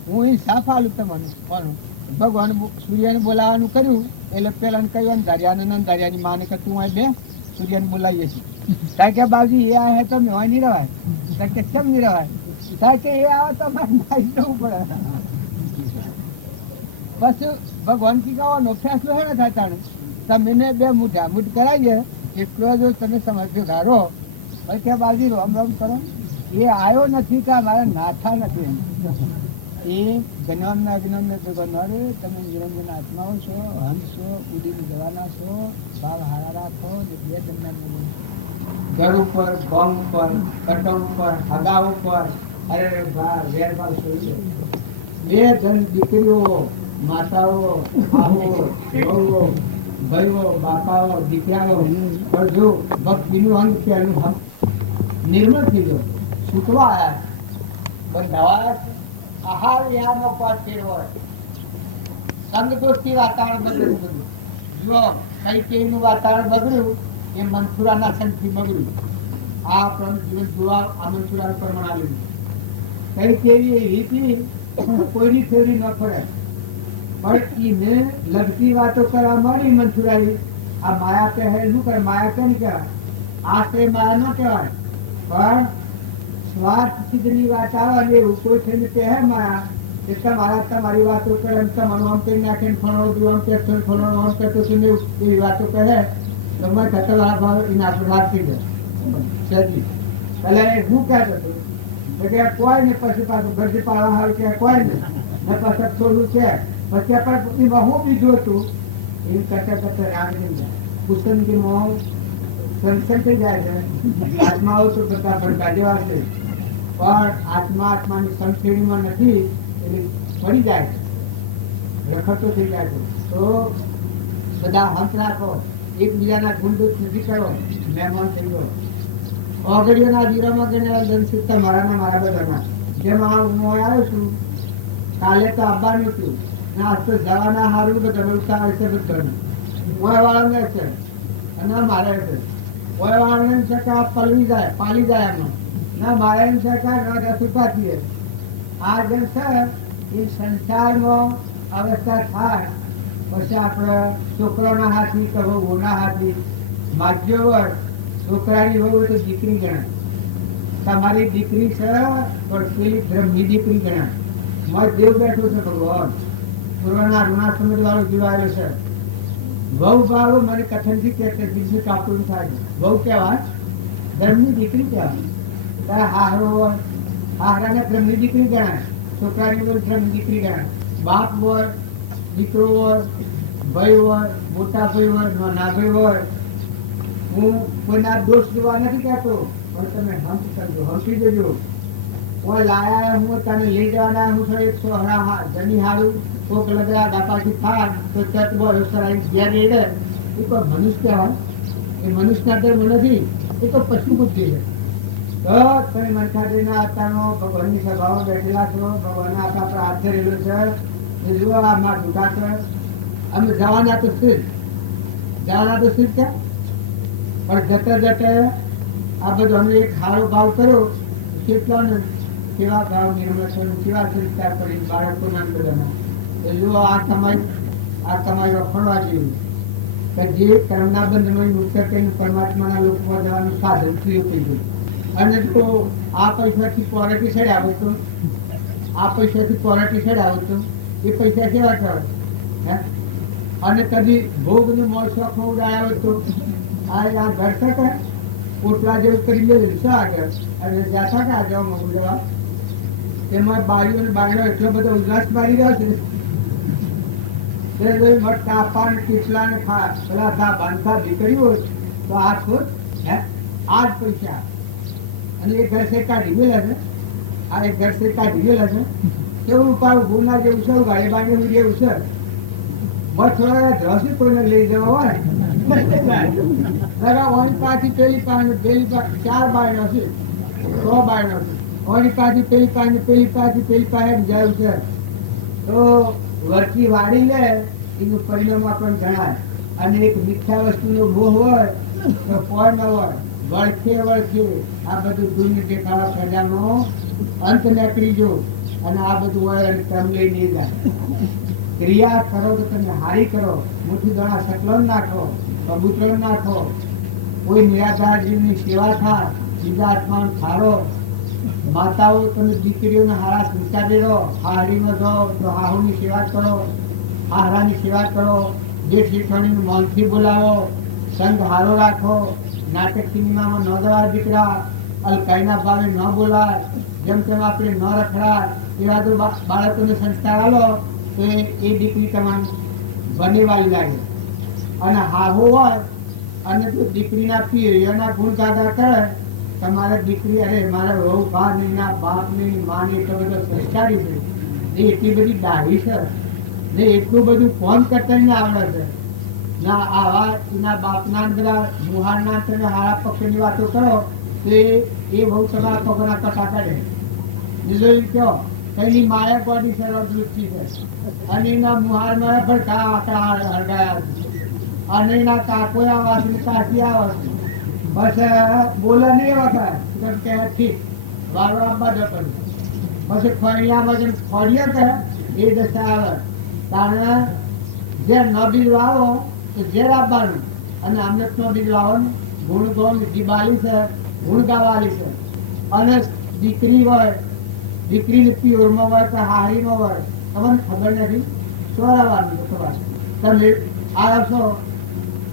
હું એ સાફ આલું તમને કોનું. ભગવાન સૂર્યને બોલાવવાનું કર્યું એટલે પેલાને કહ્યું અંધારિયાની માને કે તું અહીં બે સૂર્યને બોલાવીએ છીએ. કારણ કે બાબજી એ આવે તો મેં નહીં રવાય, કારણ કે કેમ નહીં રવાય, કારણ કે એ આવે તો મારે નાઈ જવું પડે. પછી ભગવાન કી કહેવાનો ફેસલો હે ને થાય તમે બે મુઠા મુઠ કરાવીએ એટલો જો તમે સમજો ગારો. પછી કે બાબજી રોમ રોમ કરો, એ આવ્યો નથી કે મારા નાથા નથી. એ જ્ઞાનના અજ્ઞાનને ભેગો ન રે. તમે નિરંજન આત્માઓ છો, હંસ છો, ઉડીને જવાના છો, ભાવ હારા રાખો. બે જન્મ ઘર ઉપર, ગમ ઉપર, કટમ ઉપર, હગા ઉપર, અરે વેરભાવ છોડી બે જણ દીકરીઓ, માતાઓ, આવો, વહુઓ, ભાઈઓ, બાપાઓ, દીકરાઓ, પણ જો ભક્તિનું અંગ છે એનું નિર્મળ થઈ ગયો, છૂટવા આવ્યા, બંધાવા આહાર વિહારનો પાઠ ફેરવો, સંગદોષથી વાતાવરણ બગડ્યું. બધું જો કઈ કેવું વાતાવરણ બગડ્યું એ મનસુરાના સંગથી બગડ્યું. આ જીવન જોવા આ મનસુરા પ્રમાણ આવેલું. કઈ કેવી એવી કોઈની ફેરી ન પડે, પણ એને લગતી વાતો કરવા મળી મનસુરાઈ. આ માયા કહે શું કરે, માયા કેમ કહેવાય? આ તે માયા ન કહેવાય, પણ સ્વાર્થ સિદ્ધની વાત આવે અને એવું કોઈ થઈને કહે માયા એટલે મારા તમારી વાતો કરે, તમારું આમ કરી નાખે, ફળો આમ કે ફળો આમ કરતો એવી વાતો કહે તો મેં ખતરનાક ભાવ એના આશીર્વાદ થઈ જાય. એટલે હું કહેતો હતો કે કોઈ ને પછી પાછું ગરજી પાડવા હાલ કે કોઈ ને પછી થોડું છે, પછી આપણે હું બીજું હતું એમ કરતા કરતા રામ થઈ જાય. કુસંગીમાં સંસન થઈ જાય છે. આત્માઓ તો કરતા ભડકા જેવા છે, પણ આત્મા આત્માની સંશ્રેણીમાં નથી એટલે પડી જાય છે, રખડતો થઈ જાય છે. તો બધા હંસ રાખો, એકબીજાના ગુણદોષ નથી કરો. મહેમાન થઈ ગયો ઓગળીઓના જીરામાં ગણેલા જનસિકતા મારાના મારા બધાના. જેમાં હું આવ્યો છું કાલે તો આવવાનું છું ને આજ તો જવાના સારું બધા ઉતાર છે બધાને. મોય વાળાને છે અને મારે છે. મોય વાળાને છે કે આ પલવી જાય પાલી જાય એમાં ના, મારે એમ છે કે રસ ઉપાતીએ. આ જે છે એ સંસારમાં અવસ્થા થાય પછી આપણે છોકરાના હાથી કે વહુના હાથી માગ્યો હોય. છોકરાની વહુ તો દીકરી ગણાય, તમારી દીકરી છે પણ પેલી બ્રહ્મની દીકરી ગણાય. મત દેવ બેઠું છે ભગવાન. પૂર્વના ઋણા સમજ વાળો જીવાયેલો છે. વહુ ભાવ મને કથનથી કે બીજું કાપડું થાય. વહુ કહેવાય બ્રહ્મની દીકરી કહેવાય. તારા હારો હોય, હારાને બ્રહ્મની દીકરી ગણાય, છોકરાની વહુ બ્રહ્મની દીકરી ગણાય. બાપ હોય, દીકરો હોય, ભાઈ હોય, મોટા ભાઈ હોય, નાના ભાઈ હોય. હું કોઈના દોષ જોવા નથી કહેતો, પણ તમે હંસ કરજો, હંસી જજો. કોઈ લાયા હું તને લઈ જવાના હું સર 100 જની હારું કોક લગડા દાપાથી થાય તો ચટ બોલ સરાઈ ઘેર રેડે. એ કોઈ મનુષ્ય કહેવાય? એ મનુષ્યના ધર્મ નથી, એ તો પશુ બુદ્ધિ છે. તો તમે મનખાજીના આત્માનો ભગવાનની સભામાં બેઠેલા છો, ભગવાનના આત્મા પર હાથ ધરેલો છે. એ જુઓ આ મારા ઢૂંઢા છે. અમે જવાના તો સ્થિર, જવાના તો સ્થિર છે, પણ જતા જતા આ બધું અમે એક સારો ભાવ કર્યો. કેટલા ને કેવા ભાવ નિર્મળ કેવા સંસ્કાર કરી બાળકોના બધાના. તો જુઓ આ તમારી વખણવા જેવું કે જે કર્મના બંધમાં મુક્ત કરીને પરમાત્માના લોકમાં જવાનું સાધન થયું થઈ ગયું. અને તો આ પૈસાથી પોરાટી સાઈડ આવે તો આ પૈસાથી પોરાટી સાઈડ આવે તો એ પૈસા કેવા કહેવાય? અને કદી ભોગનું મોળ શોખ ઉડાયા હોય તો આ ઘર શકે પોટલા જેવું કરી લે છે આગળ અને જાતા કે આ જાવ મગુલવા એમાં બારીઓ અને બારીઓ એટલો બધો ઉલ્લાસ મારી રહ્યો છે તાપા ને કેટલા ને પેલા બાંધતા દીકરીઓ તો આ છોડ આ જ પૈસા અને એ ઘર સે કાઢી ગયેલા છે આ એક ઘર સે કાઢી ગયેલા છે કેવું પાડું ગુના જેવું છે ગાડી બાંધી જેવું છે બસ થોડા ધ્રસી કોઈને લઈ જવા હોય ઓની પાછી પેલી ચાર બાયણો છે 6 બાયણો છે ઓની પાછી પેલી પાછી પેલી પાસે જાય છે તો વરકી વાળી લે એનું પરિણામ આપણને જણાય અને એક મીઠા વસ્તુનો મોહ હોય તો કોઈ ન હોય વળખે આ બધું દૂરને દેખાવા પ્રજાનો અંત નીકળી જો અને આ બધું હોય અને તમ લઈ નહીં જાય ક્રિયા કરો તો તમે હારી કરો મુઠ્ઠી દાણા સકલન નાખો કબૂતર નાખો કોઈ નિરાધારજીવની સેવા થાય બીજા આત્માનો થારો માતાઓ તમે દીકરીઓને હારા સંસ્કાર દેરો હારીમાં જાઓ તો હાહુની સેવા કરો હારાની સેવા કરો જેઠ જેઠાણીનું મનથી બોલાવો સંગ હારો રાખો નાટક સિનેમામાં ન દવા દીકરા અલકાઈના ભાવે ન બોલાય જેમ તેમ આપણે ન રખડાય એવા તો બાળકોને સંસ્કાર આલો તો એ દીકરી તમારી બનેવાળી લાગે અને હાહુ હોય અને જો દીકરીના પીરના ગુણ ગાગા કરે તમારે દીકરી અરે મારા વહુ ભાઈના બાપની માની એટલો બધો સંસ્કારી છે એ એટલી બધી દાઢી છે ને એટલું બધું ફોન કરતા આવડે છે ના આવા એના બાપના બધા મુહારના તમે હારા પક્ષની વાતો કરો તો એ બહુ તમારા પગના કટા કાઢે બીજો એમ કહો એની માયા કોડી સરળ દૃષ્ટિ છે અને એના મુહારમાં ભડકા આકડા હરગાયા અને એના કાકો આવા છે કાકી આવે છે બસ બોલે નહીં વખત કે ઠીક વારો આપવા જ પડે પછી ફળિયામાં જેમ ફળિયા કરે એ દશા આવે કારણ જે ન બીજ વાવો તો ઝેર આપવાનું અને અમને ન બીજ વાવવાનું ગુણ ગોળ જીબાલી છે ગુણ ગાવાલી છે અને દીકરી હોય દીકરીને પ્યોરમાં હોય કે હારીમાં હોય તમને ખબર નથી ચોરાવાની તમારે તમે આવશો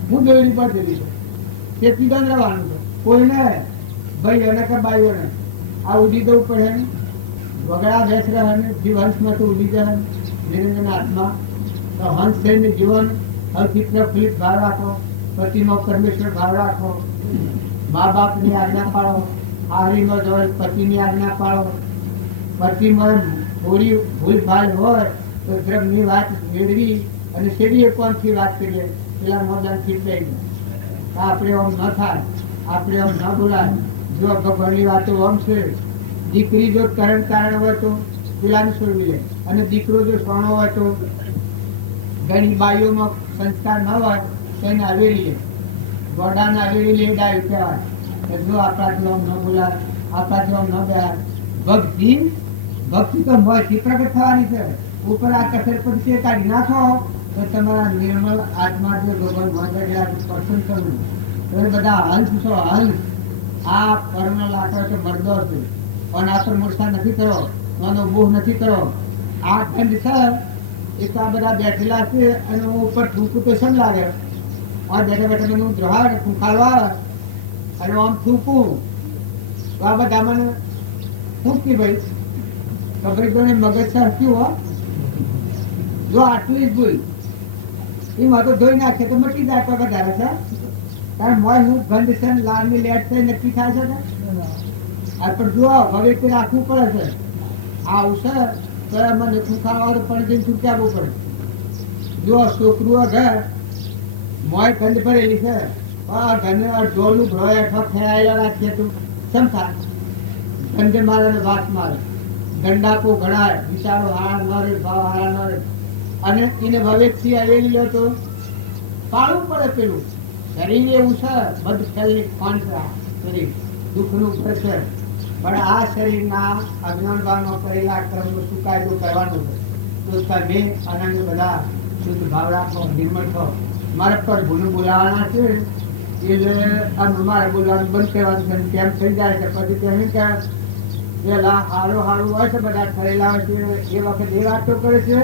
હું દોરી પર જઈ છું તેથી દંડ રહેવાનું છે કોઈને ભાઈઓને કે બાઈઓને આ ઉડી દવું પડે ને વગડા બેસ રહે ને જીવ હંસમાં તો ઉડી જાય નિરંજન આત્મા તો હંસ થઈને જીવન અલ્પિત્ર ફલિત ભાવ રાખો પતિનો પરમેશ્વર ભાવ રાખો મા બાપની આજ્ઞા પાડો હારીમાં જોડે પતિની આજ્ઞા પાડો પતિમાં થોડી ભૂલ ભાલ હોય તો ધર્મની વાત મેળવી અને શેરીએ કોણથી વાત કરીએ પેલા મોદાનથી લઈ આપણે આમ ન થાય આપણે આમ ન બોલાય જો ભગવાનની વાતો આમ છે દીકરી જો કારણ હોય તો પેલાને છોડવી લે અને દીકરો જો સોનો હોય તો ઘણી બાઈઓમાં સંસ્કાર ન હોય તો એને હવેલી લે ગોડાને હવેલી લે ડાયું કહેવાય જો આપણા જો આમ ન બોલાય આપણા જો આમ ન ગયા ભક્તિ તો મોયથી પ્રગટ થવાની છે ઉપર આ કસર પર છે કાઢી નાખો તો તમારા નિર્મળ આત્મા જો ભગવાન મહારાજ પસંદ કરવું તમે બધા હંસ છો હંસ આ કર્મ લાખો તો મરદો છે પણ આ પર મૂર્છા નથી કરો આનો બોહ નથી કરો આ ખંડ છે એ તો આ બધા બેઠેલા છે અને હું ઉપર થૂકું તો શમ લાગે આ બેઠા બેઠા હું દ્રહાડ ફૂંકાળવા અને આમ થૂકું તો આ બધા મને ફૂંકી ભાઈ કબરીદોને મગજ સરખ્યું હો જો આટલું જ ભૂલ એમાં તો ધોઈ નાખે તો મટી જાય તો વધારે છે કારણ મોય હું ગંધ છે લાલની લેટ થઈ નક્કી થાય છે આ પણ જો હવે તે રાખવું પડે છે આ આવશે તો મને સુખાવાનું પણ જઈને ચૂક્યાવવું પડે જો છોકરું ઘર મોય ગંધ ભરેલી છે ઘરને અડધોલું ભરોય હેઠો ખેલાયેલા રાખીએ તું કેમ થાય ગંધે મારે ને વાત મારે ગંડાકો ઘડાય વિચારો હારા ન રે ભાવ હારા ન રે અને એને ભવેકથી આવેલી લો તો પાળવું પડે પેલું શરીર એવું છે બધું શરીર પાંચરા શરીર દુઃખનું ઉપર છે પણ આ શરીરના અજ્ઞાન ભાવનો કરેલા કર્મનો શું કાયદો કરવાનો છે તો તમે આનંદ બધા શુદ્ધ ભાવ રાખો નિર્મળ થો મારે પર ભૂલું બોલાવાના છે એટલે મારે બોલવાનું બંધ કરવાનું છે કેમ થઈ જાય છે પછી કહે કે પેલા હારું હોય છે બધા થયેલા હોય છે એ વખત એ વાતો કરે છે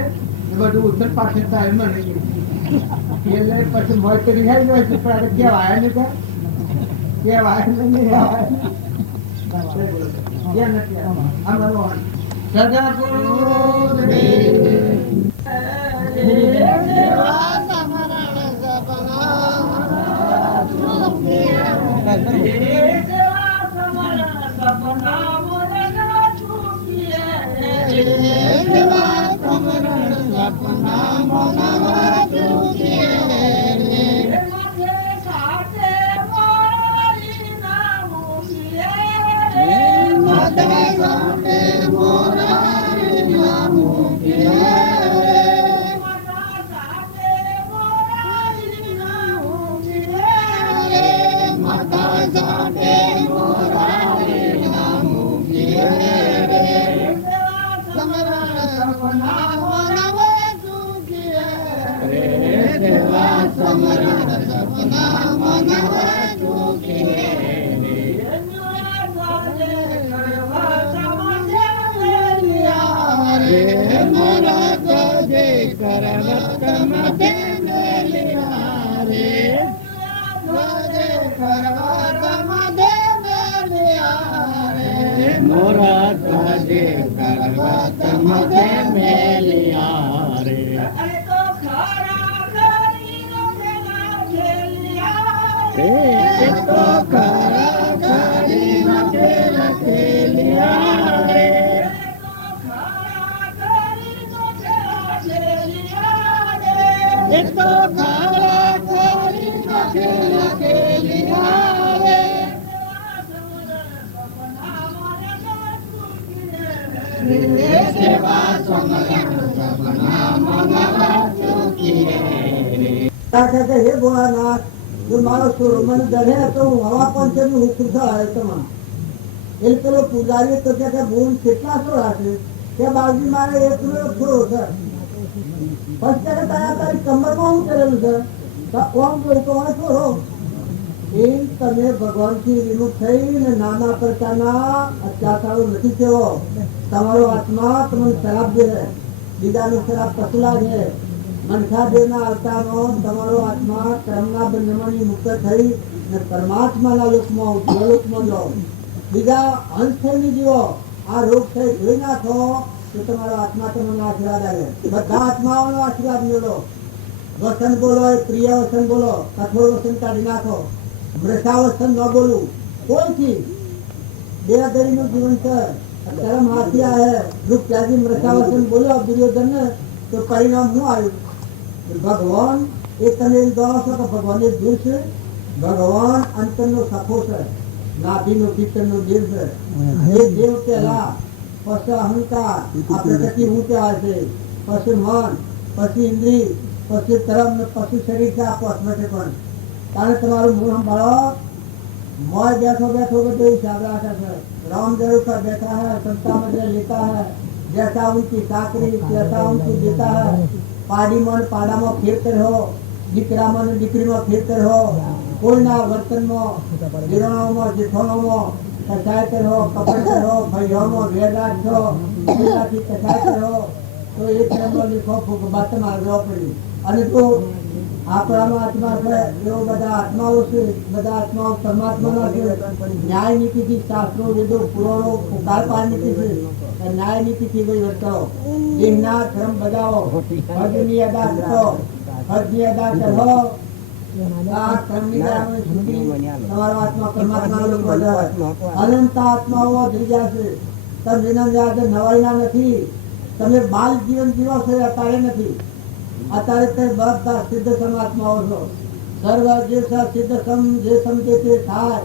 એ બધું ઉત્તર પાસે થાય એમ એટલે પછી મોજ કરી જાય છે પણ કેવાય ને કહેવાય નહીં આવે. હે ભોળાનાથ, જો મારો સુર મને દઢે તો હું હવા પણ હું કૃષા તમામ એ પેલો પૂજારી તો કે બોન કેટલા સોળા છે કે બાજુ મારે એકલો થોડો છે પછી કે તારી કમરમાં હું કરેલું છે તો કોમ જોઈ તો થોડો એ તમે ભગવાનથી વિમુખ થઈને નાના પ્રકારના અત્યાચારો નથી થયો. તમારો આત્મા તમને શરાબ દે, બીજાનો શરાબ પસલા છે. મનખા દેના અવતારનો તમારો આત્મા કર્મના બંધનમાંથી મુક્ત થઈ ને પરમાત્માના લોકમાં લોકમાં જાઓ. બીજા અંશ થઈને જીવો. આ રોગ થઈ જોઈ નાખો તો તમારો આત્મા તમને આશીર્વાદ આવે. બધા આત્માઓનો આશીર્વાદ મેળવો. વસન બોલો, પ્રિય વસન બોલો, કઠોર વસન કાઢી નાખો. મૃષાવસન ન બોલું કોઈથી. બેદરીનું જીવન છે. ધર્મ હાથિયા હે રૂપ ત્યાગી મૃષાવસન બોલ્યો દુર્યોધન ને તો પરિણામ શું આવ્યું? ભગવાન એ તમે કહો છો કે ભગવાન એ દૂર છે. ભગવાન અંતરનો સખો છે, નાભીનો પિત્તરનો દેવ છે. એ દેવ પહેલા, પછી અહંકાર, આ પ્રકૃતિ હું કહેવાય છે, પછી મન, પછી ઇન્દ્રિય, પછી ધર્મ ને પછી શરીર છે. આ પોસ્ટમેટે પણ કારણ તમારું મુખ સંભાળો. મોય बैठो बैठो के हिसाब रखा है. राम देव पर बैठा है, संता मध्य लेता है, जैसा उनकी चाकरी वैसा उनको देता है. पाड़ी मन पाड़ा में फेरते रहो, દીકરા માં દીકરી માં ફેરતે રહો. કોઈના વર્તનમાં જીરણોમાં જેઠોણોમાં કચાયતે રહો, કપડતે રહો, ભાઈઓમાં વેર રાખજો, એનાથી કચાયતે રહો તો એક નંબર લીખો બાતમાં રહેવા પડી. અને તો આપણામાં આત્મા છે એવો બધા આત્માઓ છે. બધા આત્માઓ પરમાત્માના છે. ન્યાય નીતિથી શાસ્ત્રો વેદો પુરાણો પુકાર પાડની છે. ન્યાય નીતિથી કોઈ વર્તાવો. એમના ધર્મ બજાવો, હજની અદા કરો, હજની અદા કરો. આ કર્મની તમારો આત્મા પરમાત્મા અનંત આત્માઓ થઈ જશે. તમે વિનમ્ર નવાઈના નથી. તમે બાલ જીવન જીવો છો અત્યારે નથી. અત્યારે તે બધા સિદ્ધ સમાત્માઓ છો. સર્વ જે સિદ્ધ સમ જે સમજે તે થાય.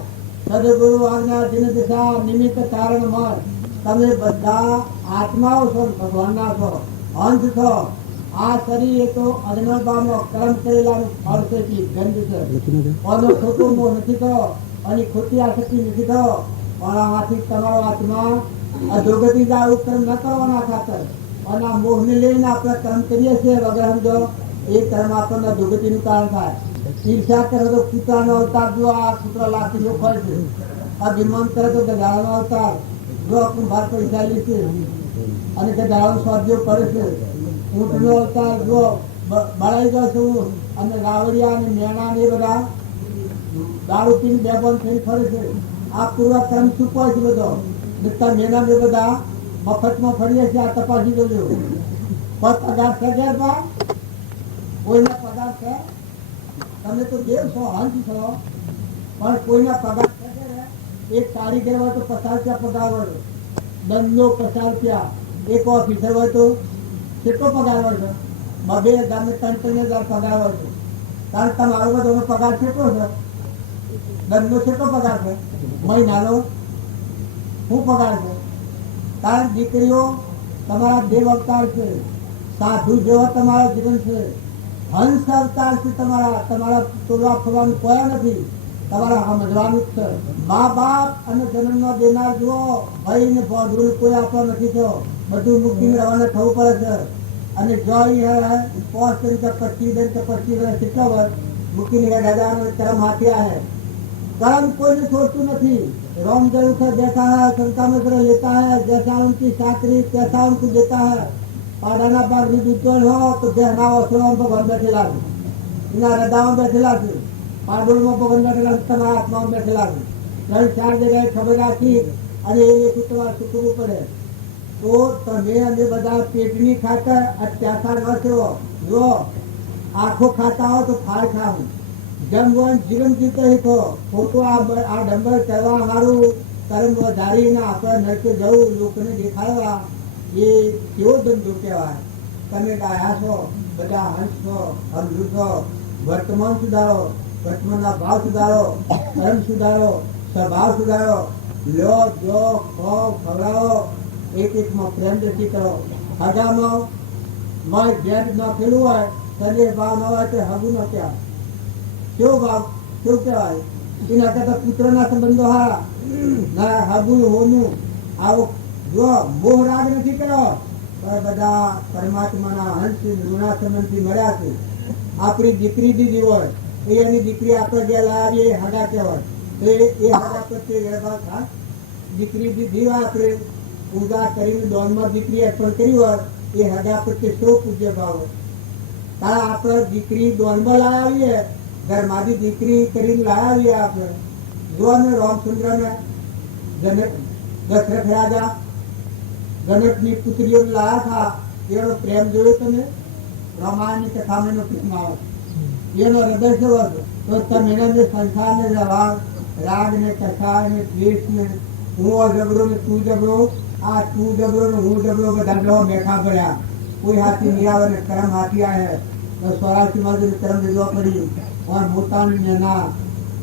સદગુરુ આજ્ઞા દિન દિશા નિમિત્ત કારણ મળ. તમે બધા આત્માઓ છો, ભગવાનના છો, અંશ છો. આ શરીર એ તો અજ્ઞાનમાં કર્મ કરેલાનું ફળ છે કે ગંધ છે. આનો ખોટો મોહ નથી થયો અને ખોટી આસક્તિ નથી થયો. પણ આમાંથી તમારો આત્મા અધોગતિ જાવ કર્મ ન કરવાના ખાતર અને આ મોહને લઈને આપણે કર્મ કરીએ છીએ વગર સમજો એ કર્મ આપણને અધોગતિનું કારણ થાય. ઈર્ષા કરે તો કૂતરાનો અવતાર જો આ કૂતરા લાખી જો ફળ છે. અભિમાન કરે તો ગધાડાનો અવતાર જો આપણું ભાર પૈસા લે છે અને ગધાડાનો સ્વાધ્યો કરે છે. ઊંટનો અવતાર જો બળાઈ ગયો છું અને રાવડિયા અને મેણા ને બધા દારૂ પીને બેભાન થઈને ફરે છે. આ પૂર્વક્રમ ચૂકવાય છે બધો. મેના બે બધા મફતમાં ફરીએ છીએ. આ તપાસી જોજો. કોઈ પગાર છે ઘેરમાં? કોઈના પગાર છે? તમે તો દેવ છો, હંસ છો, પણ કોઈના પગાર છે ને? એક કારીગર હોય તો 50 રૂપિયા પગાર હોય, દંડનો 50 રૂપિયા. એક ઓફિસર હોય તો કેટલો પગાર હોય છે? 2,000 ને 3,000 પગાર હોય છે. કારણ તમારો બધો પગાર કેટલો છે? દંડનો કેટલો પગાર છે? મહિનાનો શું પગાર છે? કારણ દીકરીઓ તમારા દેવ અવતાર છે, સાધુ જેવા તમારા જીવન છે, હંસ અવતાર છે. તમારા તોડવા ફરવાનું કોઈ નથી. તમારે સમજવાનું જ છે. મા બાપ અને જન્મ દેનાર જુઓ, ભાઈ ને ભોધરું કોઈ આપવા નથી થયો. બધું મુક્તિ રવાના થવું પડે છે. અને જો 5 કે 25 વર્ષ કેટલા વર્ષ મુક્તિ દાદા કર્મ હાથિયા હે. कर्म कोई भी सोचતું નથી. रोम जरूर से जैसा है संता में तरह लेता है, जैसा उनकी साकरी कैसा उनको देता है. पाडाना बाग भी दूध हो तो जहना वसुलों भगवान बैठेला છે, એના હૃદયમાં બેઠેલા છે, પાડોળમાં ભગવાન બેઠેલા છે, તમારા આત્મામાં બેઠેલા છે. 3-4 જગ્યાએ ખબર રાખી અને એ તમારે ચૂકવવું પડે. તો તમે અને બધા પેટની ખાતર અત્યાચાર ન થયો. જો આંખો ખાતા હો તો ફાળ ખાવું, જમવાનું જીવન જીતે હતો. ખોટું આ ડંબર કરવા સારું કર્મ વધારીને આપણે નરકે જવું, લોકોને દેખાડવા, એ કેવો ધંધો કહેવાય? તમે ડાયા છો, બધા હંસ છો, સમજુ છો. વર્તમાન સુધારો, વર્તમાનના ભાવ સુધારો, કર્મ સુધારો, સ્વભાવ સુધારો. લો જો ખો ખવડાવો, એકમાં પ્રેમ દ્રષ્ટિ કરો. હગામાં માય જેટ નાખેલું હોય, શરીર ભાવ ન હોય તો હગું ન કહેવાય. કેવો ભાવ કેવું કહેવાય? એના કરતા પુત્રના સંબંધો હારા ના હગું હોનું. આવો જો મોહ રાગ નથી કર્યો, પણ બધા પરમાત્માના હંસ ઋણા સંબંધથી મળ્યા છે. આપણી દીકરી દીધી હોય એ એની દીકરી આપણે જે લાવીએ એ હગા કહેવાય. તો એ હગા પ્રત્યે વ્યવહાર થાય. દીકરી દીધી હોય, આપણે પૂજા કરીને દોનમાં દીકરી અર્પણ કરી હોય, એ હગા પ્રત્યે સૌ પૂજ્ય ભાવ હોય. તારા આપણે દીકરી દોનમાં લાવીએ, ઘરમાંથી દીકરી કરીને લાવીએ આપણે. જો ને રામચંદ્રને દશરથ રાજા જનકની પુત્રીઓને લાયા હતા, એનો પ્રેમ જોયો તમે? રામાયણની કથામાં એનો કિસ્મા આવે. એનો હૃદય કેવો હતો? તો તમે એને સંસારને રાગ ને કથા ને દ્વેષ ને હું જબરો ને તું જબરો, આ તું જબરો ને હું જબરો બધા લો બેઠા પડ્યા. કોઈ હાથી નહીં આવે ને કર્મ હાથી આવે. તો 84 માં કર્મ દેવા પડી. और मोटा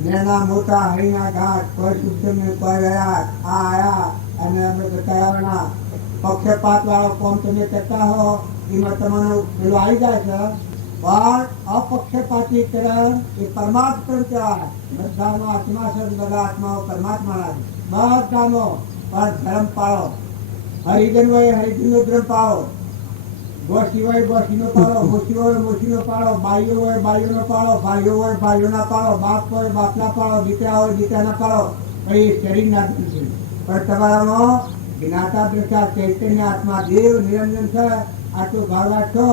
नैना मोटा हरिना घाट कोई सुस्ते में कोई गया आ आया અને અમે બતાવવાના પક્ષપાત વાળો કોમ તમે કરતા હો એમાં તમારું પેલું આવી જાય છે. પણ અપક્ષપાતીકરણ એ પરમાત્મા કહેવાય. બધાનો આત્મા છે, બધા આત્માઓ પરમાત્માના છે. બધાનો પણ ધર્મ પાળો. હરિજન હોય હરિજનનો ધર્મ પાળો, ગોશી હોય ગોશીનો પાળો, મોશી હોય મોશીનો પાળો, બાઈઓ હોય બાઈઓનો પાળો, ભાઈઓ હોય ભાઈઓના પાળો, બાપ હોય બાપના પાળો, દીકરા હોય દીકરાના પાળો. પણ એ શરીરના ધર્મ છે. પણ તમારામાં જ્ઞાતા દ્રષ્ટા ચૈતન્ય આત્મા દેવ નિરંજન છે. આટલું ભાવ રાખશો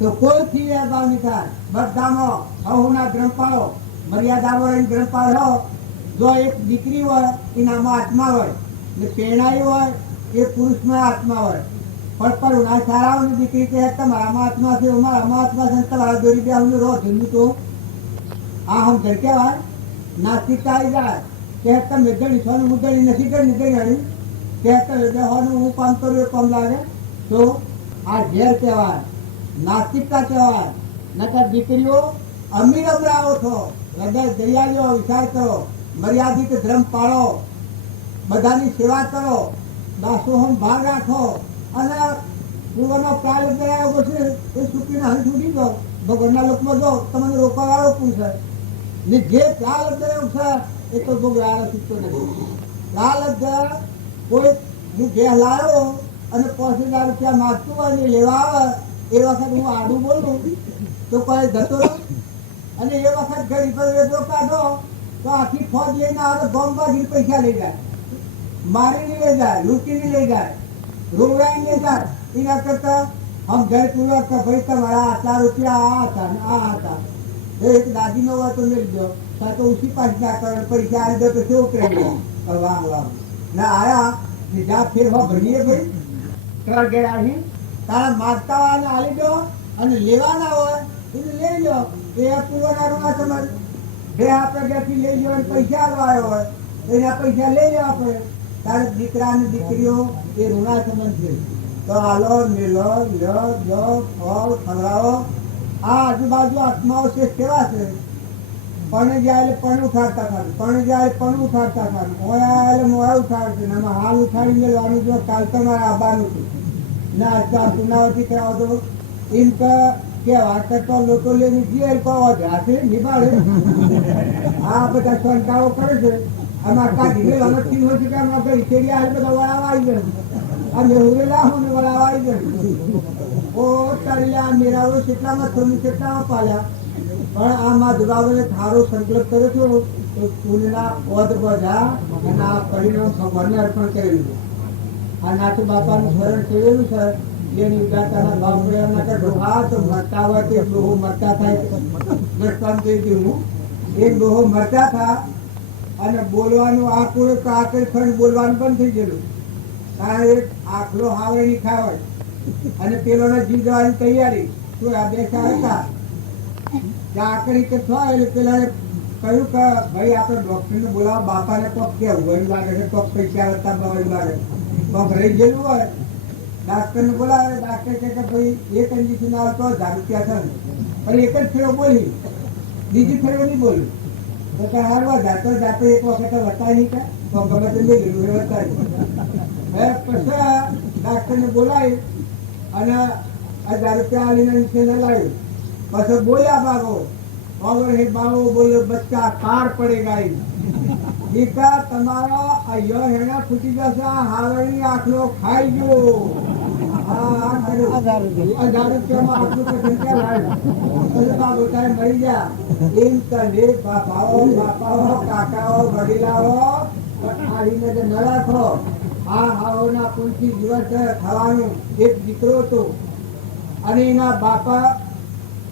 તો કોઈથી વેરભાવ નહીં થાય. બધામાં અહોના ધર્મ પાળો, મર્યાદામાં ધર્મ પાળો. જો એક દીકરી હોય એનામાં આત્મા હોય, ને પેણાઈ હોય એ પુરુષમાં આત્મા હોય. પણ ઉના સારાઓની દીકરી કહે તમારામાં આત્મા છે, અમારામાં આત્મા છે, તમારા દોરી બે હું રહો છું તો આ હમ ઘર કહેવાય. નાસ્તિકતા આવી જાય. કહેતા મેદણી સોનું મુદણી નથી કરી નીકળી કહેતા દેવાનું હું કામ કરું એ કામ લાગે. તો આ ઝેર કહેવાય, નાસ્તિકતા કહેવાય. નકર દીકરીઓ અમીર અમરાવો છો, હૃદય દરિયાજો વિચાર કરો, મર્યાદિત ધર્મ પાળો, બધાની સેવા કરો, દાસોહમ ભાગ રાખો. અને પૂર્વનો કાળ કરાયો છે એ સુખીને હલ છૂટી ગયો. ભગવાનના લોકમાં જો તમને રોકવાવાળો પૂછે ને જે લાલ અધ્યાય છે એ તો ભોગવાળો શીખતો નથી. લાલ અધ્યાય કોઈ હું ઘેર લાવ્યો અને 50,000 રૂપિયા માગતું હોય ને લેવા આવે એ વખત હું આડું બોલું તો કોઈ જતો અને એ વખત ગરીબ વેચો કાઢો તો આખી ફોજ લઈને આવે તો બોમ્બ બાજી પૈસા લઈ જાય, મારીને લઈ જાય, લૂંટીને લઈ જાય, રોવાઈ લઈ જાય. એના કરતા હમ ઘર પૂર્વક ભાઈ તમારા આટલા રૂપિયા આ હતા ને આ હતા. જો એક દાદીનો હોય તો મેળ દો, કાં તો ઉસી પાસ ના કરે, પૈસા આવી દો તો કેવું કરી વાહ વાહ ના આયા બીજા ફેરવા ભરીએ ભાઈ કર ઘેર આવી તારા માગતા હોય ને આલી દો અને લેવાના હોય એને લઈ લો. એ પૂર્વના રૂમા સમજ બે આપણે ઘેરથી લઈ લો પૈસા આવવા આવ્યો હોય તો એના પૈસા લઈ લેવા પડે. તારે દીકરા અને દીકરીઓ એ ઋણા સંબંધ છે તો હાલો મેલો લો જો ફળ ખવડાવો. આ આજુબાજુ આત્માઓ છે કેવા છે? પણ જાય પણ ઉઠાડતા ખાતું, પણ જાય પણ ઉઠાડતા ખાતું, મોયા એટલે મોયા ઉઠાડશે ને આમાં હાલ ઉઠાડી લેવાનું. જો કાલ તમારે આવવાનું છે ના અત્યાર પુનાવતી કહેવા દો એમ કે વાત તો લોકો લઈને જઈએ હાથે નિભાડે. આ બધા શંકાઓ કરે છે. આમાં કાઢી ગયેલો નથી હોય છે કે આમાં ભાઈ કેરિયા હાલ બધા વળાવા આવી જાય. આ મેહુરેલા હું ને વળાવા આવી જાય. ઓ તારી મેરાઓ કેટલામાં થોડું કેટલામાં પાલ્યા. પણ આમાં જુદાવને થારો સંકલ્પ કર્યો છો તો ફૂલના પદ બધા અને આ પરિણામ ભગવાનને અર્પણ કરેલું છે. આ નાથુ બાપાનું સ્મરણ કરેલું છે એની ઉદારતાના બાપડે કે ડોહા તો મરતા હોય તો ડોહો મરતા થાય. દર્શન કહી દીધું એક ડોહો મરતા થા અને બોલવાનું આ કોઈ કાકર ખંડ બોલવાનું બંધ થઈ ગયેલું. કારણ એક આખલો હાવણી ખાવાય અને પેલોને જીવ જવાની તૈયારી તો આ બેસા હતા આકરી કે થાય એટલે પેલા કહ્યું કે ભાઈ આપણે ડોક્ટરને બોલાવો, બાપાને કોક કેવું વયું લાગે છે, કોક પૈસા હતા વયું લાગે કોક રહી ગયેલું હોય ડાક્ટરને બોલાવે. ડાક્ટર કહે કે ભાઈ એ કંડિશન આવે તો 1000 રૂપિયા થાય. પણ એક જ ફેરો બોલી, બીજી ફેરો નહીં બોલી તો કે હારવા જાતો જાતો એક વખત વતાય નહીં કે તો ગમે તે લઈ લીધું એ વતાય. પછી ડાક્ટરને બોલાવી અને 1000 રૂપિયા આવીને નીચે લાવ્યું. પછી બોલ્યા બાબો और हे बाबू बोले बच्चा कार पड़ेगा દીકરા તમારો અયો હેણા ફૂટી જશે. હાવણી આખલો ખાઈ ગયો. 1000 રૂપિયામાં આટલું તો સંખ્યા લાવ્યું. બાબુ તારે મરી જા એમ તને બાપાઓ બાપાઓ કાકાઓ વડીલાઓ આવીને ન રાખો. આ હાવના પૂંછી દિવસ થવાનું. એક દીકરો હતો અને એના બાપા